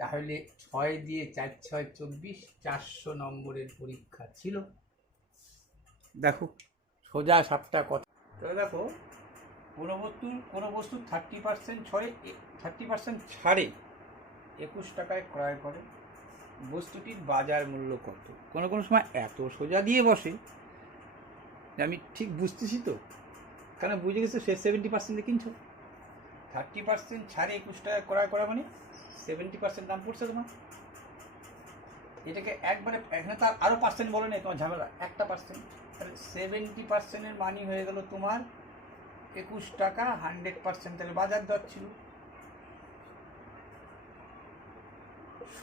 তাহলে 6 দিয়ে 4, 6, 24, 400 নম্বরের পরীক্ষা ছিল। দেখো সোজা সাপটা কথা। তাহলে দেখো কোনো বস্তু 30% ছাড়ে 21 টাকায় ক্রয় করে, বস্তুটির বাজার মূল্য কত? কোনো সময় এত সোজা দিয়ে বসে, আমি ঠিক বুঝতেছি তো, কেন বুঝে গেছো সে 70% কিনছো। 30% ছাড়ে 21 টাকায় ক্রয় করা মানে 70% দাম পড়ছে তোমার। এটাকে একবারে, এখানে তার আরও পার্সেন্ট বলে নেই, তোমার ঝামেলা, একটা পার্সেন্ট, তাহলে 70%-এর মানই হয়ে গেল তোমার 21 টাকা। 100% তাহলে বাজার দর ছিল।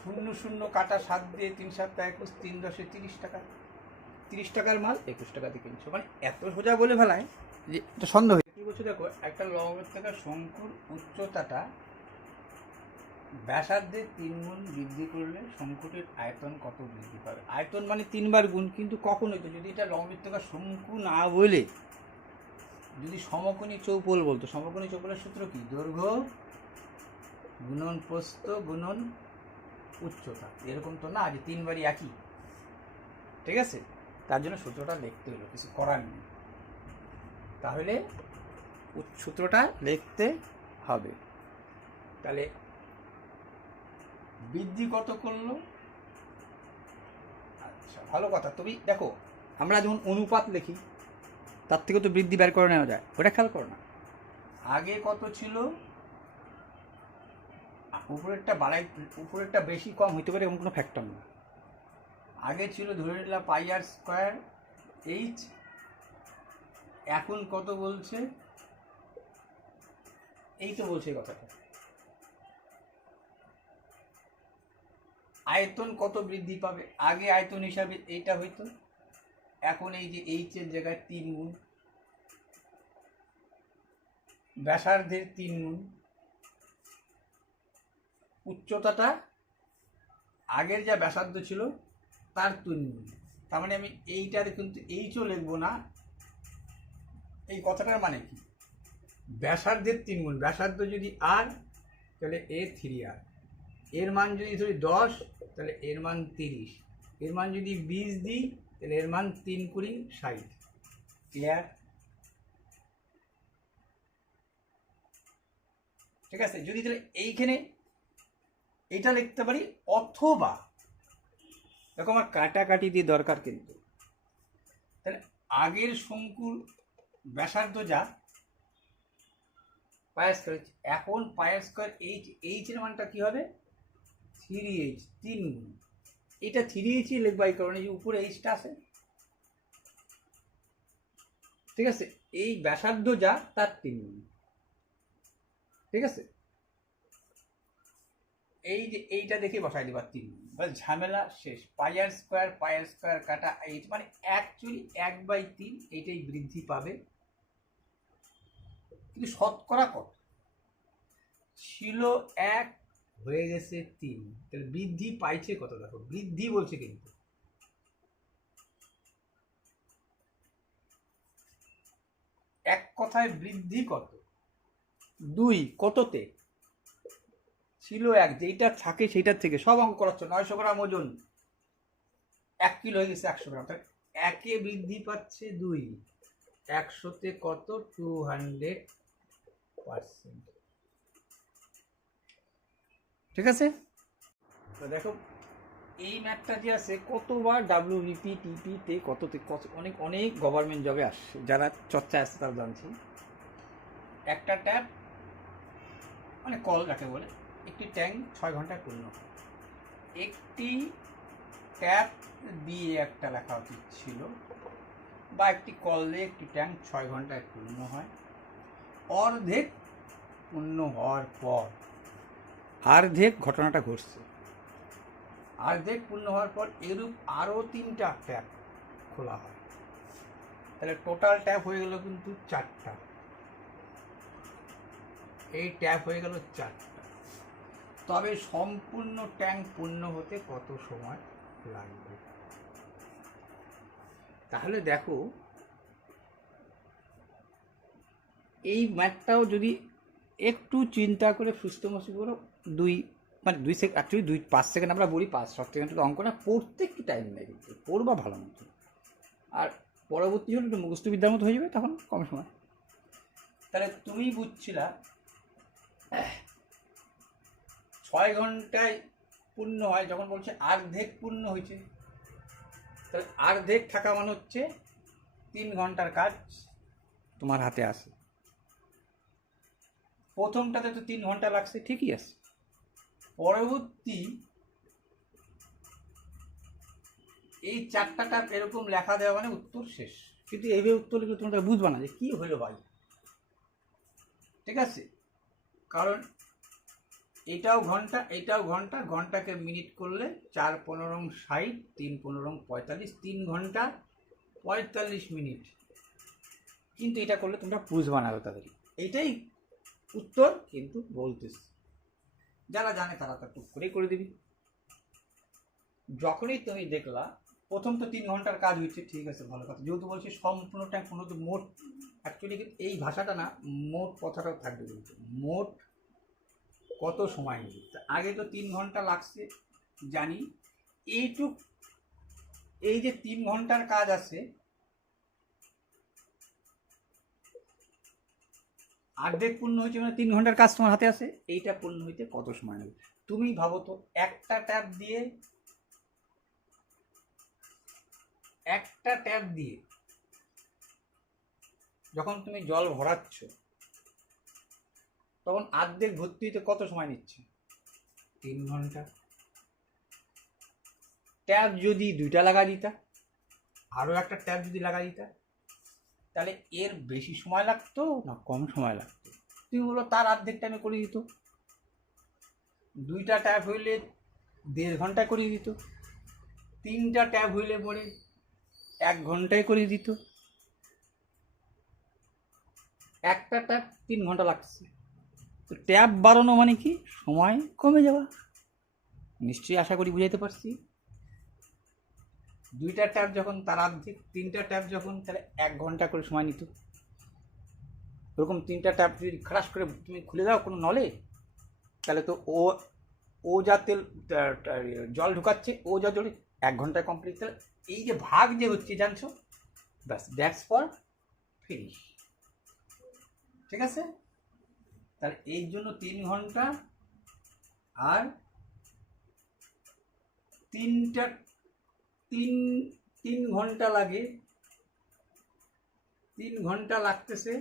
0 কাটা 7 দিয়ে 3 7 21, 3 10 30 টাকা। 30 টাকার মাল 21 টাকাতে কিনছো, মানে এত সোজা বলে ফেলায় যে এটা সন্দেহ। কি বলছো দেখো, একটা লম্ববৃত্তাকার শঙ্কুর উচ্চতাটা ব্যাসার্ধের 3 গুণ বৃদ্ধি করলে শঙ্কুটির আয়তন কত বৃদ্ধি পাবে? আয়তন মানে 3 বার গুণ, কিন্তু কখন হইতো? যদি এটা লম্ববৃত্তাকার শঙ্কু না বলে যদি সমকোণী চৌপল বলতো। সমকোণী চৌপলের সূত্র কি? দৈর্ঘ্য গুণন প্রস্থ গুণন উচ্চতা, এরকম তো না যে 3 বারই একই, ঠিক আছে? তার জন্য সূত্রটা লিখতে হলো, কিছু করার নেই, তাহলে সূত্রটা লিখতে হবে। তাহলে বৃদ্ধি কত করলো? আচ্ছা ভালো কথা। তুমি দেখো আমরা যখন অনুপাত লিখি তার থেকে তো বৃদ্ধি বের করে নেওয়া যায়, ওটা খেয়াল করো না। আগে কত ছিল? উপরেরটা বেশি কম হইতে পারে এমন কোনো ফ্যাক্টর না। আগে ছিল ধরে নিলাম πr²h, এখন কত বলছে? এই তো বলছে কথাটা। আয়তন কত বৃদ্ধি পাবে? আগে আয়তন হিসাবে এইটা হইতো, এখন এই যে এইচের জায়গায় 3 গুণ, ব্যাসার্ধের 3 গুণ, উচ্চতাটা আগের যা ব্যাসার্ধ ছিল তার 3 গুণ। তার মানে আমি এইটার কিন্তু এইচও লিখবো না। এই কথাটার মানে কি? ব্যাসার্ধের 3 গুণ, ব্যাসার্ধ যদি আর তাহলে এ 3R, এর মান যদি ধরি 10 তাহলে এর মান 30, এর মান যদি 20 দিই তাহলে এর মান 3 কুড়ি 60। ক্লিয়ার? ঠিক আছে, যদি তাহলে এইখানে এটা লিখতে পারি, অথবা দেখো আমার কাটাকাটি দিয়ে দরকার, কিন্তু তাহলে আগের শঙ্কুর ব্যাসার্ধ যা পাই স্কয়ার, এখন পাই স্কয়ার এইচ, এইচের মানটা কি হবে 3h, 3 গুণ এটা 3h লিখবো এই কারণে যে উপরে এইচটা আছে। ঠিক আছে, এই ব্যাসার্ধ যা তার 3 গুণ। ঠিক আছে, এই যে এইটা দেখে বসাই দিবা 3 গুণ, বাস ঝামেলা শেষ। পাই স্কয়ার কাটা এইচ মানে অ্যাকচুয়ালি 1/3 এইটাই বৃদ্ধি পাবে, কিন্তু শতকরা কত ছিল 1 হয়ে গেছে 3, তাহলে বৃদ্ধি পাইছে কত দেখো, বৃদ্ধি বলছে কিন্তু এক কথায় বৃদ্ধি কত 2, কততে ছিল 1, যেইটা থাকে সেইটার থেকে সব অঙ্ক করাচ্ছ। 900 গ্রাম ওজন 1 কিলো হয়ে গেছে 100 গ্রাম, তাহলে 1-এ বৃদ্ধি পাচ্ছে 2, 100-তে কত 200%। ঠিক আছে, তো দেখো এই ম্যাথটা যে আছে কতবার WBP TP-তে কততে অনেক অনেক গভর্নমেন্ট জবে আসছে, যারা চর্চায় আসছে তারা জানছি। একটা ট্যাপ মানে কল যাকে বলে, একটি ট্যাঙ্ক 6 ঘন্টায় পূর্ণ, একটি ট্যাপ দিয়ে একটা লেখা উচিত ছিল, বা একটি কল দিয়ে একটি ট্যাঙ্ক 6 ঘন্টায় পূর্ণ হয়, অর্ধেক পূর্ণ হওয়ার পর অর্ধেক ঘটনাটা ঘটছে, অর্ধেক পূর্ণ হওয়ার পর এরূপ আরও 3টা ট্যাপ খোলা হয়, তাহলে টোটাল ট্যাপ হয়ে গেল কিন্তু 4টা, এই ট্যাপ হয়ে গেল 4টা। তবে সম্পূর্ণ ট্যাঙ্ক পূর্ণ হতে কত সময় লাগবে? তাহলে দেখো এই ম্যাথটাও যদি একটু চিন্তা করে সুস্থ মস্তি করো, 2 সেকেন্ড, অ্যাকচুয়ালি 5 সেকেন্ড আমরা বলি, 5 সেকেন্ড অঙ্ক না, পড়তে একটু টাইম নেয়, কিন্তু পড়বা ভালো মতো, আর পরবর্তী হলে একটু মুখস্থ বিদ্যার মতো হয়ে যাবে তখন কম সময়। তাহলে তুমি বুঝছিলা 6 ঘন্টায় পূর্ণ হয়, যখন বলছে অর্ধেক পূর্ণ হয়েছে, তাহলে অর্ধেক থাকা মানে হচ্ছে 3 ঘন্টার কাজ তোমার হাতে আসে। প্রথমটাতে তো 3 ঘন্টা লাগছে, ঠিকই আছে, পরবর্তী এই 4টা ট্যাপ এরকম লেখা দেওয়া মানে উত্তর শেষ, কিন্তু এইভাবে উত্তর লিখলে তোমরা বুঝবা না যে কি হলো ভাই। ঠিক আছে, কারণ এটাও ঘন্টা, এটাও ঘন্টা, ঘন্টাকে মিনিট করলে 4 15 60, 3 15 45, 3 ঘন্টা 45 মিনিট, কিন্তু এটা করলে তোমরা বুঝবা না তাড়াতাড়ি, এইটাই উত্তর, কিন্তু বলতেছি যারা জানে তারা তো টুক করেই করে দিবি। যখনই তুমি দেখলা প্রথম তো 3 ঘন্টার কাজ হচ্ছে, ঠিক আছে ভালো কথা, যেহেতু বলছি সম্পূর্ণ ট্যাঙ্ক পূর্ণ, তো মোট অ্যাকচুয়ালি কিন্তু এই ভাষাটা না, মোট কথাটাও থাকবে, কিন্তু মোট কত সময় নিবে। আগে তো 3 ঘন্টা লাগছে জানি, এইটুক এই যে 3 ঘন্টার কাজ আছে, অর্ধেক পূর্ণ হয়েছে মানে 3 ঘন্টার কাজ তোমার হাতে আছে, এইটা পূর্ণ হইতে কত সময় নেবে তুমি ভাবো তো। একটা ট্যাপ দিয়ে যখন তুমি জল ভরাচ্ছ তখন অর্ধেক ভর্তি হইতে কত সময় নিচ্ছে? 3 ঘন্টা। ট্যাপ যদি 2টা লাগা দিতা, আরও একটা ট্যাপ যদি লাগা দিতা, তাহলে এর বেশি সময় লাগতো না কম সময় লাগতো? তুমি বলো তার অর্ধেক টাইমে করে দিত। 2টা ট্যাপ হইলে 1.5 ঘন্টায় করে দিত, 3টা ট্যাপ হইলে পরে 1 ঘন্টায় করে দিত, একটা ট্যাপ 3 ঘন্টা লাগছে, তো ট্যাপ বাড়ানো মানে কি সময় কমে যাওয়া। নিশ্চয়ই আশা করি বুঝাইতে পারছি। 2টা ট্যাপ যখন তার অর্ধেক, 3টা ট্যাপ যখন, তাহলে 1 ঘন্টা করে সময় নিত। ওরকম 3টা ট্যাপ যদি খারাপ করে তুমি খুলে দাও কোনো নলে, তাহলে তো ও যা তেল জল ঢুকাচ্ছে, ও যা জলে 1 ঘন্টায় কমপ্লিট। তাহলে এই যে ভাগ যে হচ্ছে জানছো, ব্যাস দ্যাটস ফর ফিনিশ। ঠিক আছে, তাহলে এই জন্য 3 ঘন্টা আর 3 ঘন্টা লাগে। 3 ঘন্টা লাগতেছে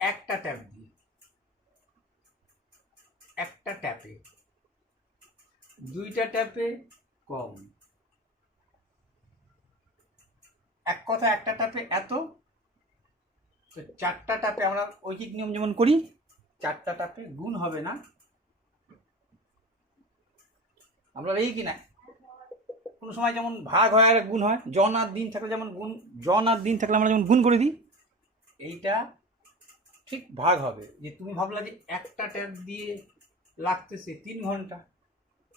একটা ট্যাপ দিয়ে, একটা ট্যাপে। 2টা ট্যাপে কম। এক কথা একটা ট্যাপে এত, তো 4টা ট্যাপে আমরা ঐকিক নিয়ম যেমন করি, 4টা ট্যাপে গুণ হবে না। আমরা এই কি না কোনো সময় যেমন ভাগ হয় আর গুণ হয়, জন আর দিন থাকলে যেমন গুণ, জন আর দিন থাকলে আমরা যেমন গুণ করে দিই, এইটা ঠিক ভাগ হবে। যে তুমি ভাবলা যে একটা ট্যাপ দিয়ে লাগতেছে 3 ঘন্টা,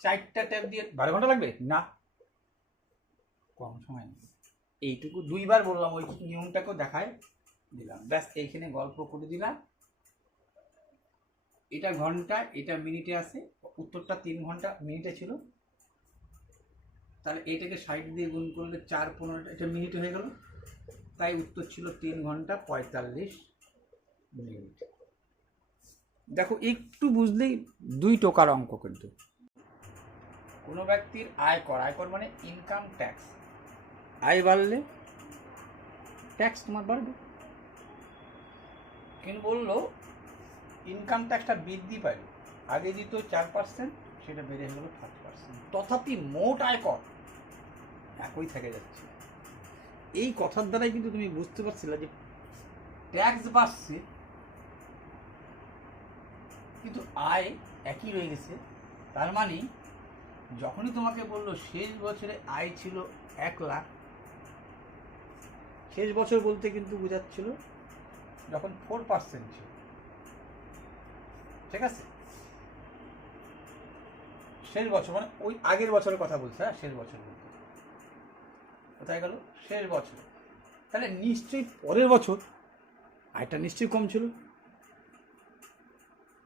4টা ট্যাপ দিয়ে 12 ঘন্টা লাগবে না, কম সময় নেই। এইটুকু 2বার বললাম, ওই নিয়মটাকেও দেখায় দিলাম, ব্যাস এইখানে গল্প করে দিলাম। এটা ঘন্টা, এটা মিনিটে আসে, উত্তরটা 3 ঘন্টা মিনিটে ছিল। তাহলে এটাকে সাইড দিয়ে গুণ করলে 4 15, এটা মিনিট হয়ে গেল, তাই উত্তর ছিল 3 ঘন্টা 45 মিনিট। দেখো একটু বুঝলেই 2 টোকার অঙ্ক। কিন্তু কোনো ব্যক্তির আয়কর মানে ইনকাম ট্যাক্স, আয় বাড়লে ট্যাক্স তোমার বাড়বে। কিন্তু বললো ইনকাম ট্যাক্সটা বৃদ্ধি পায়, আগে দিত 4%, সেটা বেড়ে হলো 5%, তথাপি মোট আয়কর একই থেকে যাচ্ছে। এই কথার দ্বারাই কিন্তু তুমি বুঝতে পারছিলে যে ট্যাক্স বাড়ছে কিন্তু আয় একই রয়ে গেছে। তার মানে যখনই তোমাকে বললো শেষ বছরে আয় ছিল 1 লাখ, শেষ বছর বলতে কিন্তু বোঝাচ্ছিল যখন 4% ছিল। ঠিক আছে, শেষ বছর মানে ওই আগের বছরের কথা বলছে। হ্যাঁ, শেষ বছর বলতে কোথায় গেল, শেষ বছর। তাহলে নিশ্চয়ই পরের বছর আয়টা নিশ্চয়ই কম ছিল।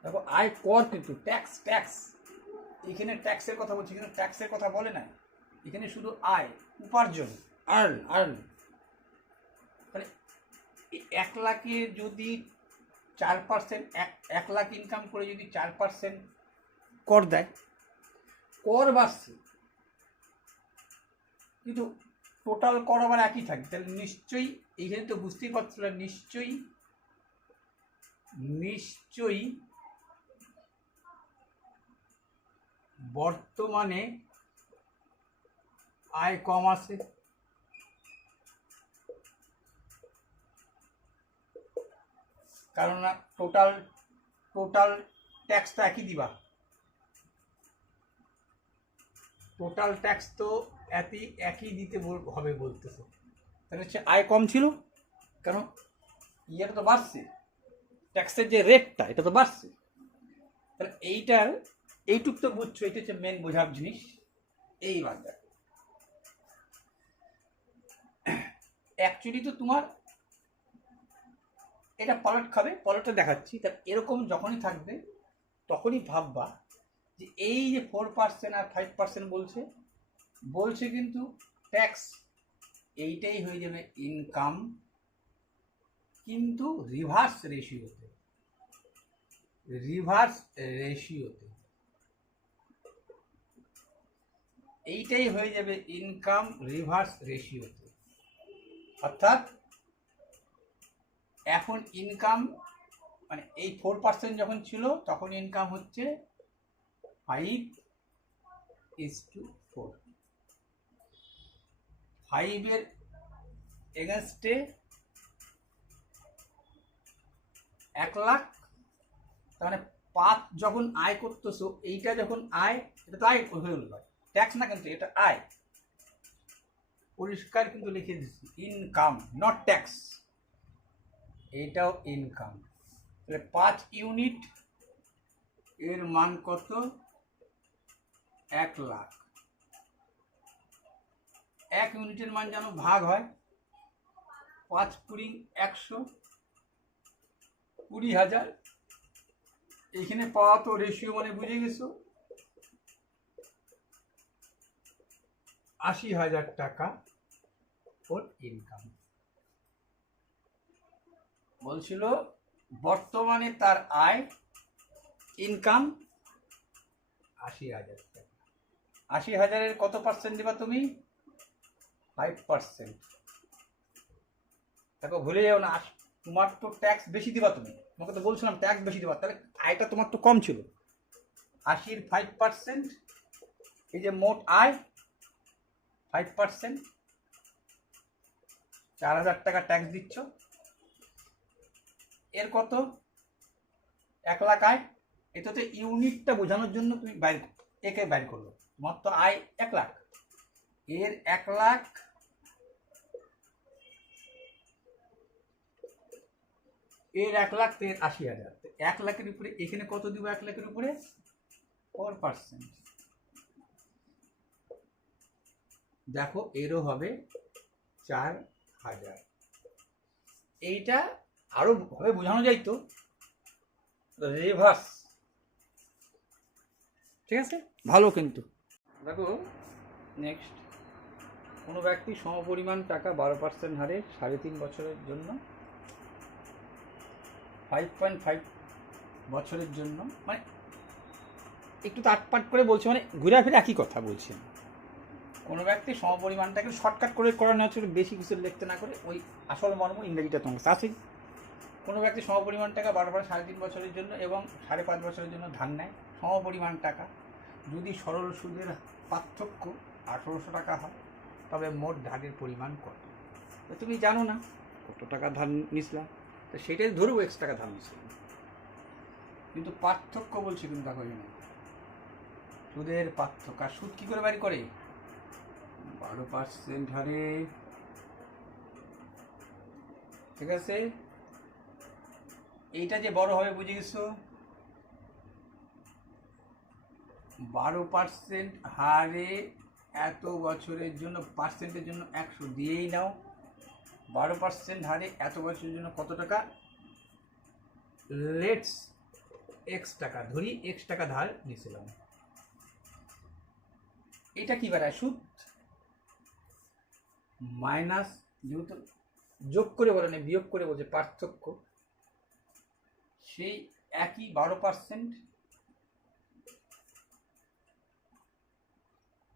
দেখো আয় কর কিন্তু ট্যাক্স, ট্যাক্স এখানে ট্যাক্সের কথা বলছি, কিন্তু ট্যাক্সের কথা বলে না, এখানে শুধু আয়, উপার্জন, আর্ন। তাহলে 1 লাখে যদি 4%, 1 লাখ ইনকাম করে যদি 4% কর দেয়, কর বাড়ছে কিন্তু টোটাল কর আবার একই থাকে। তাহলে নিশ্চয়ই এইখানে তো বুঝতেই পারছিল, নিশ্চয়ই বর্তমানে আয় কম আছে। কারণ না টোটাল ট্যাক্সটা একই দিবা, টোটাল ট্যাক্স তো একই দিতে হবে বলতেছে। তাহলে হচ্ছে আয় কম ছিল, কারণ ইয়েটা তো বাড়ছে, ট্যাক্সের যে রেটটা এটা তো বাড়ছে। তাহলে এইটুক তো বুঝছো, এটা হচ্ছে মেন বোঝার জিনিস। এইবার দেখো অ্যাকচুয়ালি তো তোমার এটা পলট খাবে, পলটটা দেখাচ্ছি। তা এরকম যখনই থাকবে তখনই ভাববা যে এই যে 4% আর 5% বলছে কিন্তু ট্যাক্স এইটাই হয়ে যাবে ইনকাম, কিন্তু রিভার্স রেশিওতে। এইটাই হয়ে যাবে ইনকাম রিভার্স রেশিওতে। অর্থাৎ এখন ইনকাম মানে এই 4% যখন ছিল তখন ইনকাম হচ্ছে 5:4। 5-এর এগেনস্টে 1 লাখ, তার মানে 5 যখন আয় করতেছো, এইটা যখন আয়, এটা তো আয় হয়ে গেল, ট্যাক্স না কিন্তু এটা আয়, পরিষ্কার কিন্তু লিখে দিচ্ছি ইনকাম নট ট্যাক্স, এইটাও ইনকাম। তাহলে 5 ইউনিট এর মান কত, 1 লাখ। 1 ইউনিটের মান যেন ভাগ হয় 5 পুরিং 100, 20,000। এখানে পাওয়া তো রেশিও মানে বুঝে গেছো, 80,000 টাকা ওর ইনকাম। বলছিল বর্তমানে তার আয় ইনকাম 80,000 টাকা। 80,000-এর কত পার্সেন্ট দিবা তুমি? 5%। দেখো ভুলে যাও না, তোমার তো ট্যাক্স বেশি দিবা, তুমি, তোমাকে তো বলছিলাম ট্যাক্স বেশি দিবা, তাহলে আয়টা তোমার তো কম ছিল। 80-র 5%, এই যে মোট আয় 5%, 4,000 টাকা ট্যাক্স দিচ্ছ। এর কত? 1 লাখ আয়। এটাতে ইউনিটটা বোঝানোর জন্য তুমি একে বাইর করলো। তোমার তো আয় 1 লাখ, এর 1 লাখ, এর 1 লাখ, এর 80,000। 1 লাখের উপরে এখানে কত দিব? 1 লাখের উপরে 4%। দেখো এরও হবে 4,000। এইটা আরো ভাবে বোঝানো যাইতো, রিভার্স। ঠিক আছে, ভালো। কিন্তু দেখো নেক্সট, কোনো ব্যক্তি সমপরিমাণ টাকা 12% হারে 3.5 বছরের জন্য, 5.5 বছরের জন্য, মানে একটু তাটপাট করে বলছে, মানে ঘুরে ফিরে একই কথা বলছেন। কোনো ব্যক্তি সমপরিমাণটাকে শর্টকাট করে করানো হচ্ছে, বেশি কিছু লিখতে না করে, ওই আসল মর্ম ইংরেজিটা তোমার আছেই। কোনো ব্যক্তি সমপরিমাণ টাকা 3.5 বছরের জন্য এবং 5.5 বছরের জন্য ধার নেয়। সমপরিমাণ টাকা যদি সরল সুদের পার্থক্য 1800 টাকা হয়, তবে মোট ধারের পরিমাণ কত? তুমি জানো না কত টাকা ধার নিছিলাম, তো সেটাই ধরবো X টাকা ধার নিছিলাম, কিন্তু পার্থক্য বলছি। কিন্তু দেখো এখানে সুদের পার্থক্য, আর সুদ কী করে বাড়ি করে? 12% হারে। ঠিক আছে, এইটা যে বড় হবে বুঝে গেছো। 12% হারে এত বছরের জন্য, পার্সেন্টের জন্য 100 দিয়েই নাও। 12% হারে এত বছরের জন্য কত টাকা? লেটস X টাকা ধরি, X টাকা ধার নিয়েছিলাম। এটা কি বেড়ায়? সুদ মাইনাস, যেহেতু যোগ করে বলে না, বিয়োগ করে বলছে, পার্থক্য সেই একই 12%,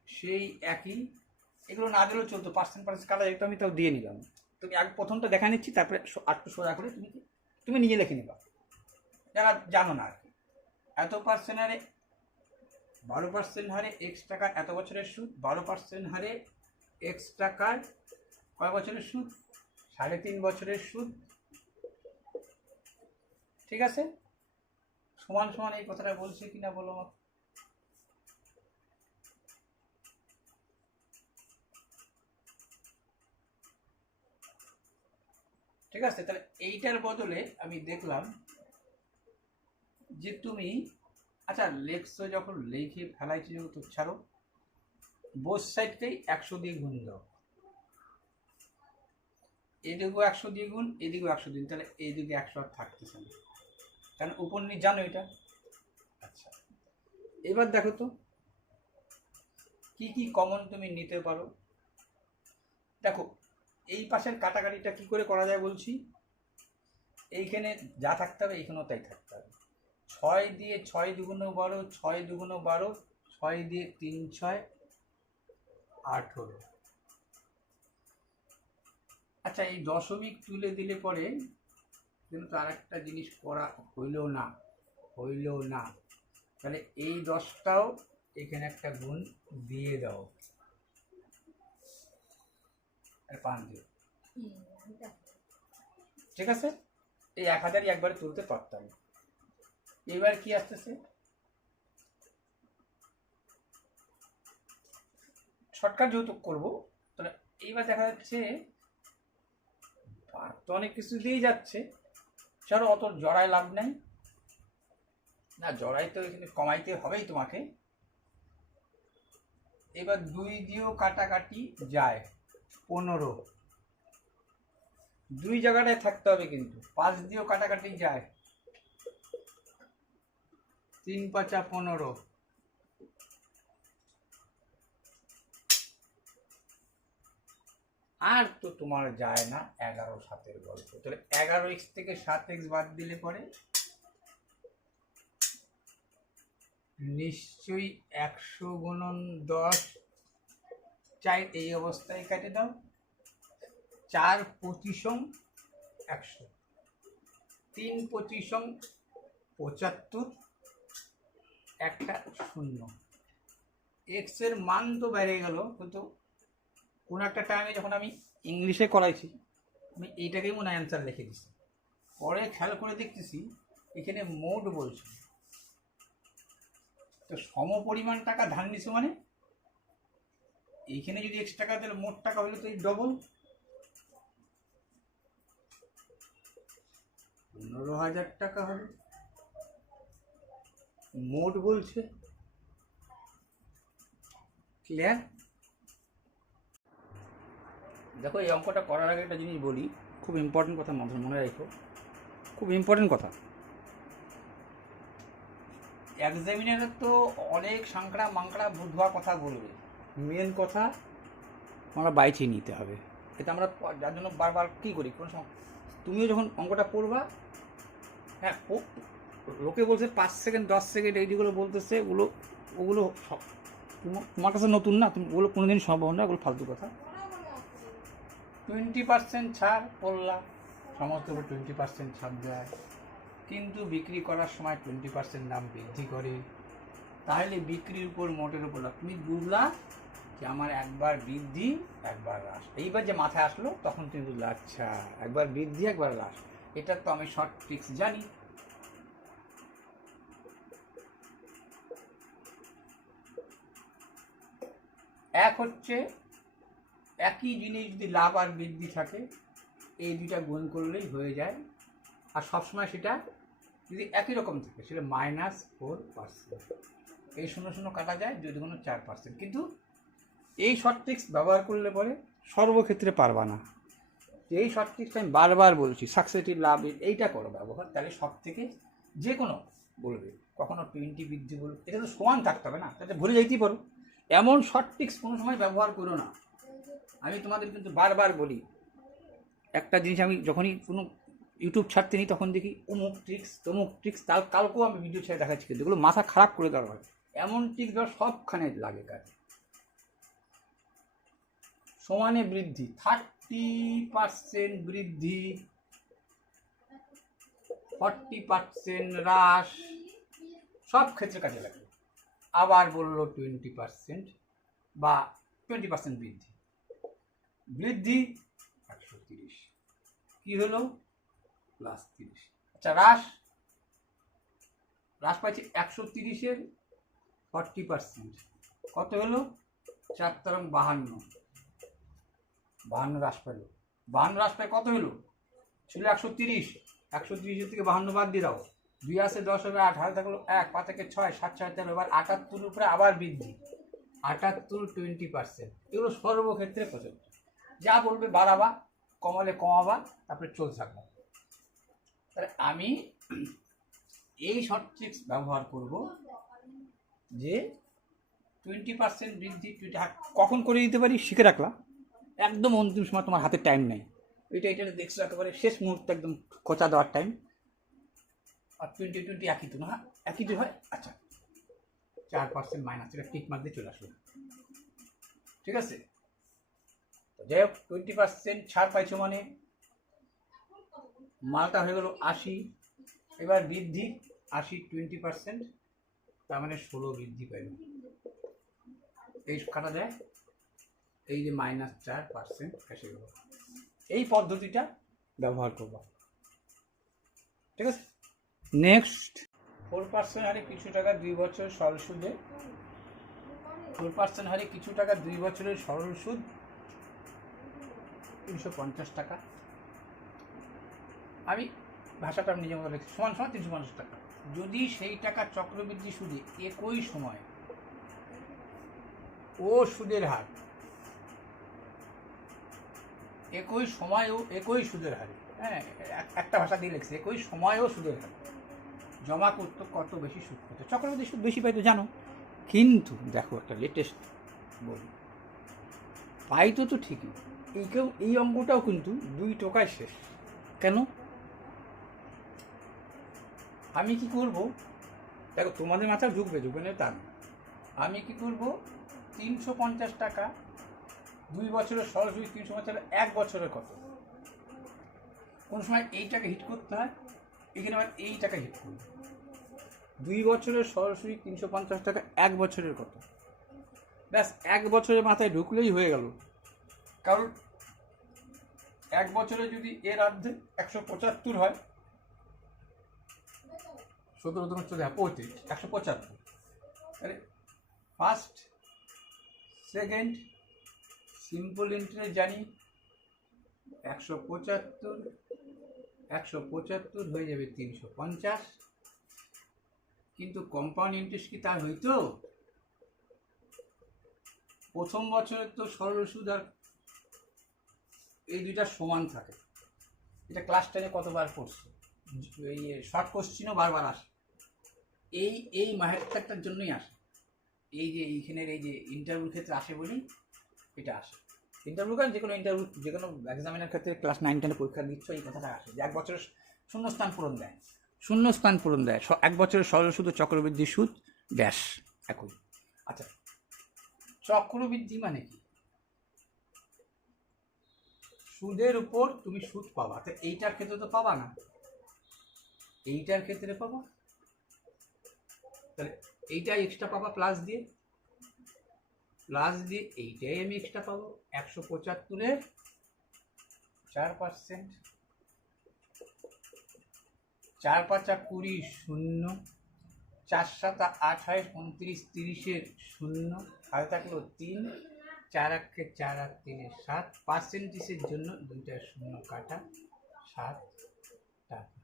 সেই একই। এগুলো না দিলেও চলতো, পার্সেন্ট কাটা যেত, আমি তাও দিয়ে নিলাম। তুমি আগে প্রথমটা দেখা নিচ্ছি, তারপরে আটটু সোজা করে তুমি নিজে লিখে নিবা, যারা জানো না আর কি। এত পার্সেন্ট হারে 12% হারে X টাকা এত বছরের সুদ, 12% হারে X টাকার কয় বছরের সুদ? 3.5 বছরের সুদ। ঠিক আছে, সমান সমান এই কথাটা বলছে কিনা বলো আমাকে। ঠিক আছে, তাহলে এইটার বদলে আমি দেখলাম যে তুমি, আচ্ছা লেখছো যখন, লিখে ফেলাইছি তো ছাড়ো, বোস সাইডকেই 100 দিয়ে গুণ দাও। এদিকেও 100 দিয়ে গুণ, এদিকেও 100 দিন, তাহলে এইদিকে 100 আর থাকতেছে না, কারণ উপর নিচ জানো এটা। আচ্ছা, এবার দেখো তো কি কি কমন তুমি নিতে পারো। দেখো এই পাশের কাটাকাটিটা কি করে করা যায় বলছি। এইখানে যা থাকতে হবে এইখানেও তাই থাকতে হবে। 6 দিয়ে 6 দুগুণ 12, 6 দুগুণ 12, 6 দিয়ে 3 6 18। আচ্ছা, এই দশমিক তুলে দিলে পরে কিন্তু আর একটা জিনিস করা হইল না, তাহলে এই 10টাও এখানে একটা গুণ দিয়ে দাও, আর 5 দিও। ঠিক আছে, এই 1000ই একবারে তুলতে পারতাম। এবার কি আসতেছে? শর্টকাট যেহেতু করবো, তাহলে এইবার দেখা যাচ্ছে তো অনেক কিছু দিয়েই যাচ্ছে, চলো অত জড়ায় লাভ নাই না, জড়াই তো এখানে কমাইতে হবেই তোমাকে। এবার 2 দিয়েও কাটাকাটি যায়, 15। দুই জায়গাটায় থাকতে হবে, কিন্তু 5 দিয়েও কাটাকাটি যায়। 3 5 15। আর তো তোমার যায় না 11 7-এর গল্প। তাহলে 11x থেকে 7x বাদ দিলে পরে নিশ্চয়ই 100 গুণন 10 চাই, এই অবস্থায় কেটে দাও। 4 25 100, 3 25 75, একটা 0। এক্স এর মান তো বেড়ে গেল, কিন্তু কোনো একটা টাইমে যখন আমি ইংলিশে করাইছি আমি এইটাকেই মনে অ্যান্সার লিখে দিচ্ছি। পরে খেয়াল করে দেখতেছি এখানে মোট বলছে, তো সম পরিমাণ টাকা ধার নিছে, মানে এইখানে যদি 1 টাকা তাহলে মোট টাকা হলে তো এই ডবল 15,000 টাকা হবে। মোট বলছে। ক্লিয়ার? দেখো, এই অঙ্কটা করার আগে একটা জিনিস বলি, খুব ইম্পর্টেন্ট কথা মনে রাখো, খুব ইম্পর্টেন্ট কথা। এক্সামিনারের তো অনেক সাংকড়া মাংকড়া বুধবা কথা বলবে, মেন কথা আমরা বাইচে নিতে হবে। এটা আমরা যার জন্য বারবার কী করি, কোনো সময় তুমিও যখন অঙ্কটা পড়বা, হ্যাঁ লোকে বলছে 5 সেকেন্ড 10 সেকেন্ড এইগুলো বলতেছে, ওগুলো সব তোমার কাছে নতুন না, তুমি ওগুলো কোনোদিন সম্ভব না, ওগুলো ফালতু কথা। 20% ছাড় পড়লা, সমস্ত উপর 20% ছাড় দেয়, কিন্তু বিক্রি করার সময় 20% দাম বৃদ্ধি করে। তাহলে বিক্রির উপর মোটের উপর তুমি বুঝলা যে আমার একবার বৃদ্ধি একবার হ্রাস। এইবার যে মাথায় আসলো তখন তুমি বুঝলা, আচ্ছা একবার বৃদ্ধি একবার হ্রাস, এটা তো আমি শর্ট ট্রিক্স জানি। এক হচ্ছে একই জিনিস যদি লাভ আর বৃদ্ধি থাকে, এই দুইটা গুণ করলেই হয়ে যায়। আর সবসময় সেটা যদি একই রকম থাকে সেটা -4%। এই 0 0 কাটা যায়, 2 2 4%। কিন্তু এই শর্ট ট্রিক্স ব্যবহার করলে পরে সর্বক্ষেত্রে পারবা না। এই শর্ট ট্রিক্সটা আমি বারবার বলছি, সাকসেসিভ লাভ এইটা করো ব্যবহার, তাহলে সব থেকে যে কোনো বলবে। কখনো 20 বৃদ্ধি বলবে, এটা তো সমান থাকতে হবে না, তাতে ভুলে যাইতেই পারো। এমন শর্ট ট্রিক্স কোনো সময় ব্যবহার করো না। আমি তোমাদের কিন্তু বারবার বলি, একটা জিনিস আমি যখনই কোনো ইউটিউব ছাড়তে নিই তখন দেখি অমুক ট্রিক্স তমুক ট্রিক্স, কালকেও আমি ভিডিও ছেড়ে দেখাচ্ছি, কিন্তু এগুলো মাথা খারাপ করে দেওয়া হয়। এমন ট্রিক্স দেওয়া সবখানে লাগে কাজে। সমানে বৃদ্ধি, 30% বৃদ্ধি, 40% হ্রাস, সব ক্ষেত্রে কাজে লাগে। আবার বললো 20% বা 20% বৃদ্ধি, বৃদ্ধি 130, কি হলো +30। আচ্ছা, হ্রাস পাইছে 130-এর 40%, কত হলো 4 × 52, 52 হ্রাস পেল। 52 হ্রাস পায় কত হলো, ছিল 130, 130-এর থেকে 52 বাদ দিয়ে দাও, 2 আছে 10 হবে 8, হাতে থাকলো 1, 5 থেকে 6, 7 6 13, এবার 78-এর উপরে আবার বৃদ্ধি, 78 20%। এগুলো সর্বক্ষেত্রে প্রযোজ্য। যা বলবে বাড়াবা, কমালে কমাবা, তারপরে চলতে থাকবা। তাহলে আমি এই শর্ট ট্রিক্স ব্যবহার করব যে 20% বৃদ্ধি কখন করে দিতে পারি শিখে রাখলা, একদম অন্তিম সময় তোমার হাতে টাইম নেই, এটা দেখছো একেবারে শেষ মুহূর্তে একদম খোঁচা দেওয়ার টাইম। আর 20 একই তো না, একই তো হয়। আচ্ছা, 4% মাইনাস, এটা টিক মার্ক দিয়ে চলে আসলো, ঠিক আছে। যাই হোক, 20% ছাড় পাইছো মানে মালটা হয়ে গেল 80। এবার বৃদ্ধি 80 20%, তার মানে 16 বৃদ্ধি পাইল। এই কাটা যায়, এই যে -4% এসে গেল। এই পদ্ধতিটা ব্যবহার করবা, ঠিক আছে। নেক্সট, 4% হারে কিছু টাকা 2 বছর সরল সুদে, 4% হারে কিছু টাকা 2 বছরের সরল সুদ 350 টাকা। আমি ভাষাটা নিজের মতো লিখছি, সমান 350 টাকা। যদি সেই টাকা চক্রবৃদ্ধি সুদে একই সময় ও সুদের হার একই সময়ও একই সুদের হারে, হ্যাঁ, একটা ভাষা দিয়ে লিখছে, একই সময়ও সুদের হারে জমা করতো কত বেশি সুদ পেতো। চক্রবৃদ্ধি সুদ বেশি পাইতো জানো, কিন্তু দেখো একটা লেটেস্ট বলি, পাইতো তো ঠিকই, এই অঙ্কটাও কিন্তু 2 টাকায় শেষ। কেন? আমি কি করব, দেখো তোমাদের মাথায় ঢুকবে না তা না, আমি কি করব, 350 টাকা 2 বছরের সরাসরি 350 টাকা 1 বছরের কত, কোন সময় এইটাকে হিট করতে হয়, এখানে আবার এইটাকে হিট করব। 2 বছরের সরাসরি 350 টাকা 1 বছরের কত, ব্যাস 1 বছরের মাথায় ঢুকলেই হয়ে গেল। কারণ 1 বছরে যদি এর অর্ধেক 175 হয়, 17 × 14 35, 175, তাহলে ফার্স্ট সেকেন্ড সিম্পল ইন্টারেস্ট জানি 175 হয়ে যাবে 350, কিন্তু কম্পাউন্ড ইন্টারেস্ট কি তার হইতো? প্রথম বছরের তো সরল সুদ আর এই দুইটা সমান থাকে, এটা ক্লাস 10-এ কতবার পড়ছে, এই শর্ট কোশ্চিনও বারবার আসে, এই মাহেরটার জন্যই আসে, এই যে এইখানের এই যে ইন্টারভিউর ক্ষেত্রে আসে বলি এটা আসে। ইন্টারভিউ কারণ যে কোনো ইন্টারভিউ, যে কোনো এক্সামিনের ক্ষেত্রে ক্লাস 9-10-এ পরীক্ষা দিচ্ছ, এই কথাটা আসে যে 1 বছরের শূন্যস্থান পূরণ দেয়, 1 বছরের সরল সুদ ও চক্রবৃদ্ধি সুদ ড্যাশ একই। আচ্ছা, চক্রবৃদ্ধি মানে কি? সুদের উপর তুমি সুদ পাবা, তো এইটার ক্ষেত্রে তো পাবা না, এইটার ক্ষেত্রে পাবা, তাহলে এইটা এক্সট্রা পাবা প্লাস দিয়ে এইটাই আমি এক্সট্রা পাবো। 175-এর 4%, 4 × 5 = 20, 0, 4 × 7 = 28, 29, 30-এর 0, হাতে থাকলো 3, 4 × 1 = 4 আর 3 = 7, পার্সেন্টেজের জন্য 2টা 0 কাটা, 7 টাকা।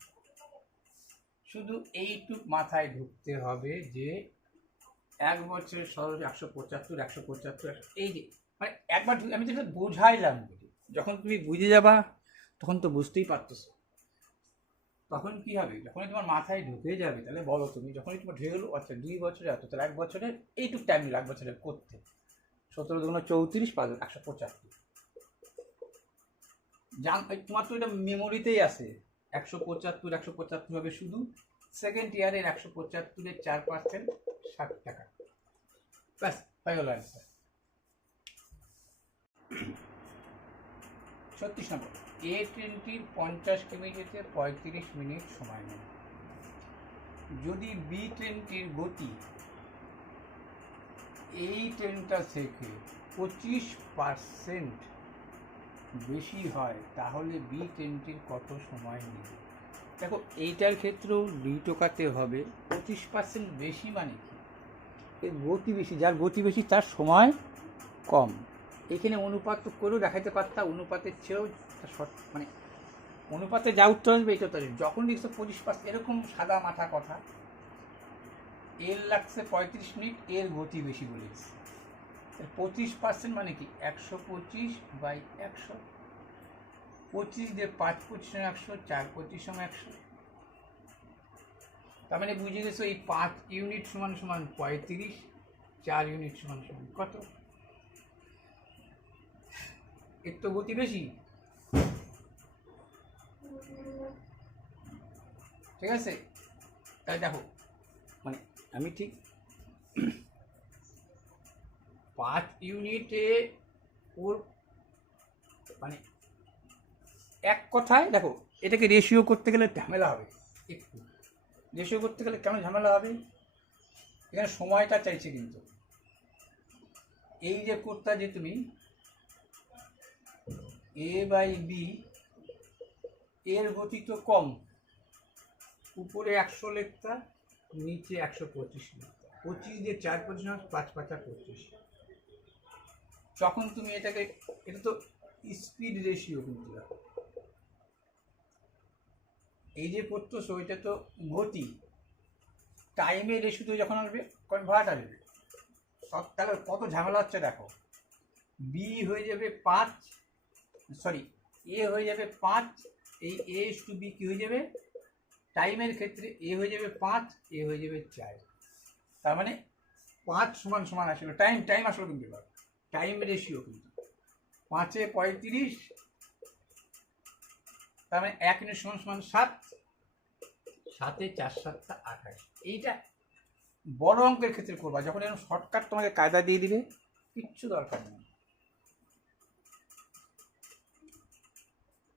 শুধু এইটুক মাথায় ঢুকতে হবে যে 1 বছরের সরল 175, এই যে মানে একবার আমি যেটা বোঝাইলাম, যখন তুমি বুঝে যাবা তখন তো বুঝতেই পারতেছো, তখন কি হবে, যখনই তোমার মাথায় ঢুকে যাবে, তাহলে বলো তুমি, যখনই তোমার ঢুকে গেলো আচ্ছা 2 বছরে এত, তাহলে 1 বছরের এইটুক টাইম নিল 1 বছরের করতে, 17 × 34, 5 175, তোমার তো এটা মেমোরিতেই আছে, 175 হবে শুধু সেকেন্ড ইয়ারের 175-এর 4%, 60 টাকা, ব্যাস হয়ে গেল অ্যান্সার। 36 নম্বর, এ ট্রেনটির 50 কিমি যেতে 35 মিনিট সময় নেয়, যদি বি ট্রেনটির গতি এই ট্রেনটা থেকে 25% বেশি হয়, তাহলে বি ট্রেনটির কত সময় নেবে? দেখো এইটার ক্ষেত্রেও 2 টাকাতে হবে, 25% বেশি মানে কি, এর গতি বেশি, যার গতি বেশি তার সময় কম। এখানে অনুপাত করেও দেখাতে পারতাম, অনুপাতের চেয়েও মানে অনুপাতে যা উত্তর আসবে এটা উত্তর, যখন লিখছো 25%, এরকম সাদা মাথা কথা, এর লাগছে 35 মিনিট, এর গতি বেশি বলেছি, 25% মানে কি 125/100, 25 দিয়ে 5 25 100, 4 25 100, তার মানে বুঝে গেছো এই 5 ইউনিট সমান সমান 35, 4 ইউনিট সমান সমান কত, এর তো গতি বেশি, ঠিক আছে? তাই দেখো মানে আমি ঠিক 5 ইউনিটে ওর মানে এক কথায় দেখো, এটাকে রেশিও করতে গেলে ঝামেলা হবে, একটু রেশিও করতে গেলে কেন ঝামেলা হবে, এখানে সময়টা চাইছে, কিন্তু এই যে করতে যে তুমি A/B, এর গতি তো কম, উপরে 100 লিখতা, নিচে 125 লিখতা, 25 দিয়ে 4 25 5 5 25, যখন তুমি এটাকে, এটা তো স্পিড রেশিও, কিন্তু এই যে করতেছো ওইটা তো গতি, টাইমের রেশিওতে যখন আসবে কনভার্ট আসবে সব, তাহলে কত ঝামেলা হচ্ছে দেখো, বি হয়ে যাবে 5, সরি এ হয়ে যাবে 5, এই A/B কি হয়ে যাবে, টাইমের ক্ষেত্রে এ হয়ে যাবে 5, এ হয়ে যাবে 4। তার মানে 5 সমান সমান আসলে টাইম আসলে কিন্তু টাইম রেশিও কিন্তু 5-এ 35, তার মানে 1 ইউনিট সমান সমান 7, 7-এ 4 7 28। এইটা বড় অঙ্কের ক্ষেত্রে করবা, যখন এরকম শর্টকাট তোমাকে কায়দা দিয়ে দিবে, কিচ্ছু দরকার নেই।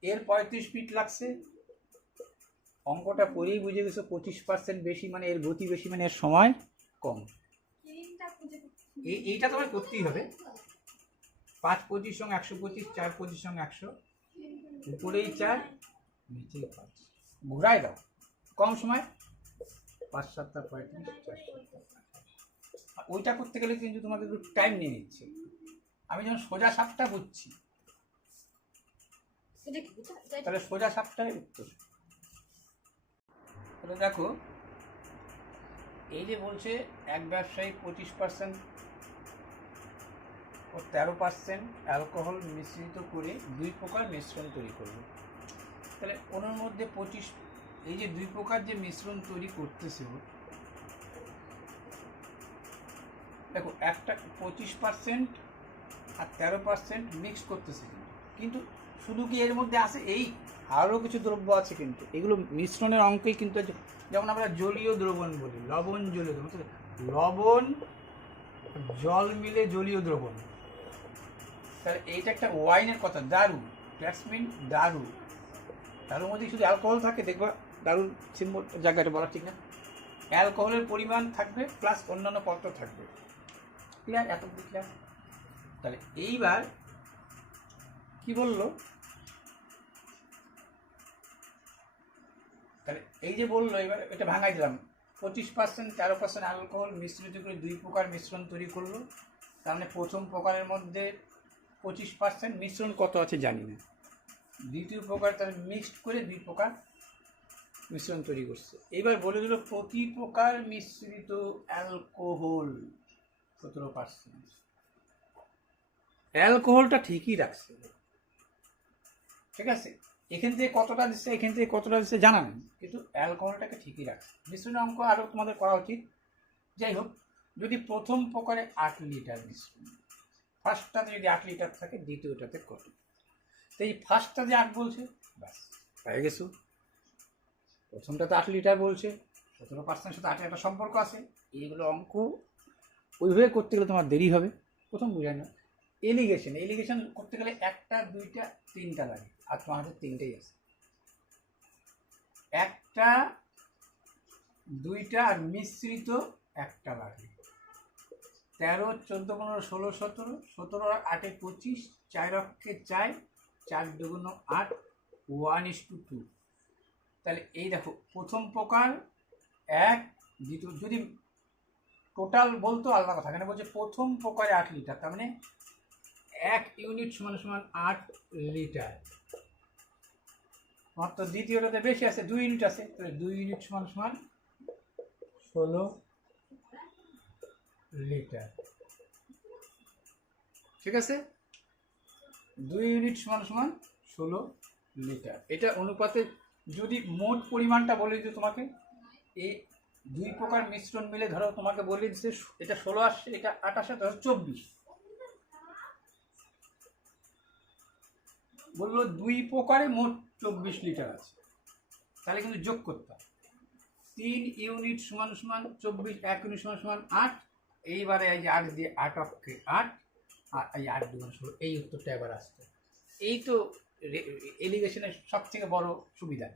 এর 35 মিনিট লাগছে, অঙ্কটা পড়েই বুঝে গেছো 25% বেশি মানে এর গতি বেশি মানে এর সময় কম। এইটা তোমার করতেই হবে। 5 25 সঙ্গে 125, 4 25 সঙ্গে 100, উপরেই 4 নিচেই 5, ঘুরাই দাও, কম সময় 5 7 35, 4 7। ওইটা করতে গেলে কিন্তু তোমাকে একটু টাইম নিয়ে নিচ্ছে। আমি যখন সোজা সাপটা বুঝছি, তাহলে সোজা সাপটাই উত্তর। তাহলে দেখো, এই যে বলছে এক ব্যবসায়ী 25% ও 13% অ্যালকোহল মিশ্রিত করে 2 প্রকার মিশ্রণ তৈরি করবে। তাহলে ওনার মধ্যে 25, এই যে 2 প্রকার যে মিশ্রণ তৈরি করতেছে, দেখো একটা 25% আর 13% মিক্স করতেছে, কিন্তু শুধু কি এর মধ্যে আছে, এই আরও কিছু দ্রব্য আছে কিন্তু এগুলো মিশ্রণের অঙ্কেই কিন্তু, যেমন আমরা জলীয় দ্রবণ বলি, লবণ জলীয় দ্রবণ, লবণ জল মিলে জলীয় দ্রবণ। তাহলে এইটা একটা ওয়াইনের কথা, দারু, দ্যাটস মিন দারু, দারুর মধ্যে শুধু অ্যালকোহল থাকে, দেখবা দারুর সিম্বল জায়গাটা বলা ঠিক না, অ্যালকোহলের পরিমাণ থাকবে প্লাস অন্যান্য পদার্থ থাকবে। ক্লিয়ার? এত ক্লিয়ার? তাহলে এইবার কি বললো, তাহলে এই যে বললো, এবার এটা ভাঙাই দিলাম, 25% 13% অ্যালকোহল মিশ্রিত করে 2 প্রকার মিশ্রণ তৈরি করলো। তার মানে প্রথম প্রকারের মধ্যে 25% মিশ্রণ কত আছে জানি না, দ্বিতীয় প্রকার তাহলে মিক্সড করে 2 প্রকার মিশ্রণ তৈরি করছে। এবার বলে দিল প্রতি প্রকার মিশ্রিত অ্যালকোহল 17%। অ্যালকোহলটা ঠিকই রাখছে, ঠিক আছে, এখান থেকে কতটা দিচ্ছে এখান থেকে কতটা দিচ্ছে জানা নেই, কিন্তু অ্যালকোহলটাকে ঠিকই রাখছে। মিশ্রণ অঙ্ক আরও তোমাদের করা উচিত। যাই হোক, যদি প্রথম প্রকারে 8 লিটার মিশ্রণ, ফার্স্টটাতে যদি 8 লিটার থাকে, দ্বিতীয়টাতে কত, তো এই ফার্স্টটা যে 8 বলছে, ব্যাস পেয়ে গেছো। প্রথমটাতে 8 লিটার বলছে, 17% সাথে 8 একটা সম্পর্ক আছে। এইগুলো অঙ্ক ওইভাবে করতে গেলে তোমার দেরি হবে, প্রথম বুঝায় না। এলিগেশন করতে গেলে 1টা 2টা 3টা লাগে, আর তোমার হাতে 3টেই আছে, 1টা 2টা আর মিশ্রিত 1টা লাগে। 13 14 15 16 17, 17 আর 8 25, 4 অক্ষে 4, 4 2 8, 1:2। তাহলে এই দেখো, প্রথম প্রকার 1, দ্বিতীয়, যদি টোটাল বলতো আলাদা কথা, এখানে বলছে প্রথম প্রকারে 8 লিটার, তার মানে 1 ইউনিট সমান সমান 8 লিটার। মাত্র দ্বিতীয়টাতে বেশি আছে, 2 ইউনিট আছে, তাহলে 2 ইউনিট সমান সমান 16 লিটার। ঠিক আছে, 2 ইউনিট সমান সমান 16 লিটার। এটা অনুপাতে যদি মোট পরিমাণটা বলে দিত তোমাকে, এই 2 প্রকার মিশ্রণ মিলে ধরো তোমাকে বলে দিচ্ছে এটা 16 আসছে, এটা 8 আসে, ধরো 24, বললো 2 প্রকারে মোট 24 লিটার আছে, তাহলে কিন্তু যোগ করতাম 3 ইউনিট সমান সমান 24, 1 ইউনিট সমান সমান 8। এইবারে এই যে 8 দিয়ে 8 অক্ষে 8, আর এই 8 2 16, এই উত্তরটা এবার আসতো। এই তো এলিগেশনের সব থেকে বড় সুবিধা।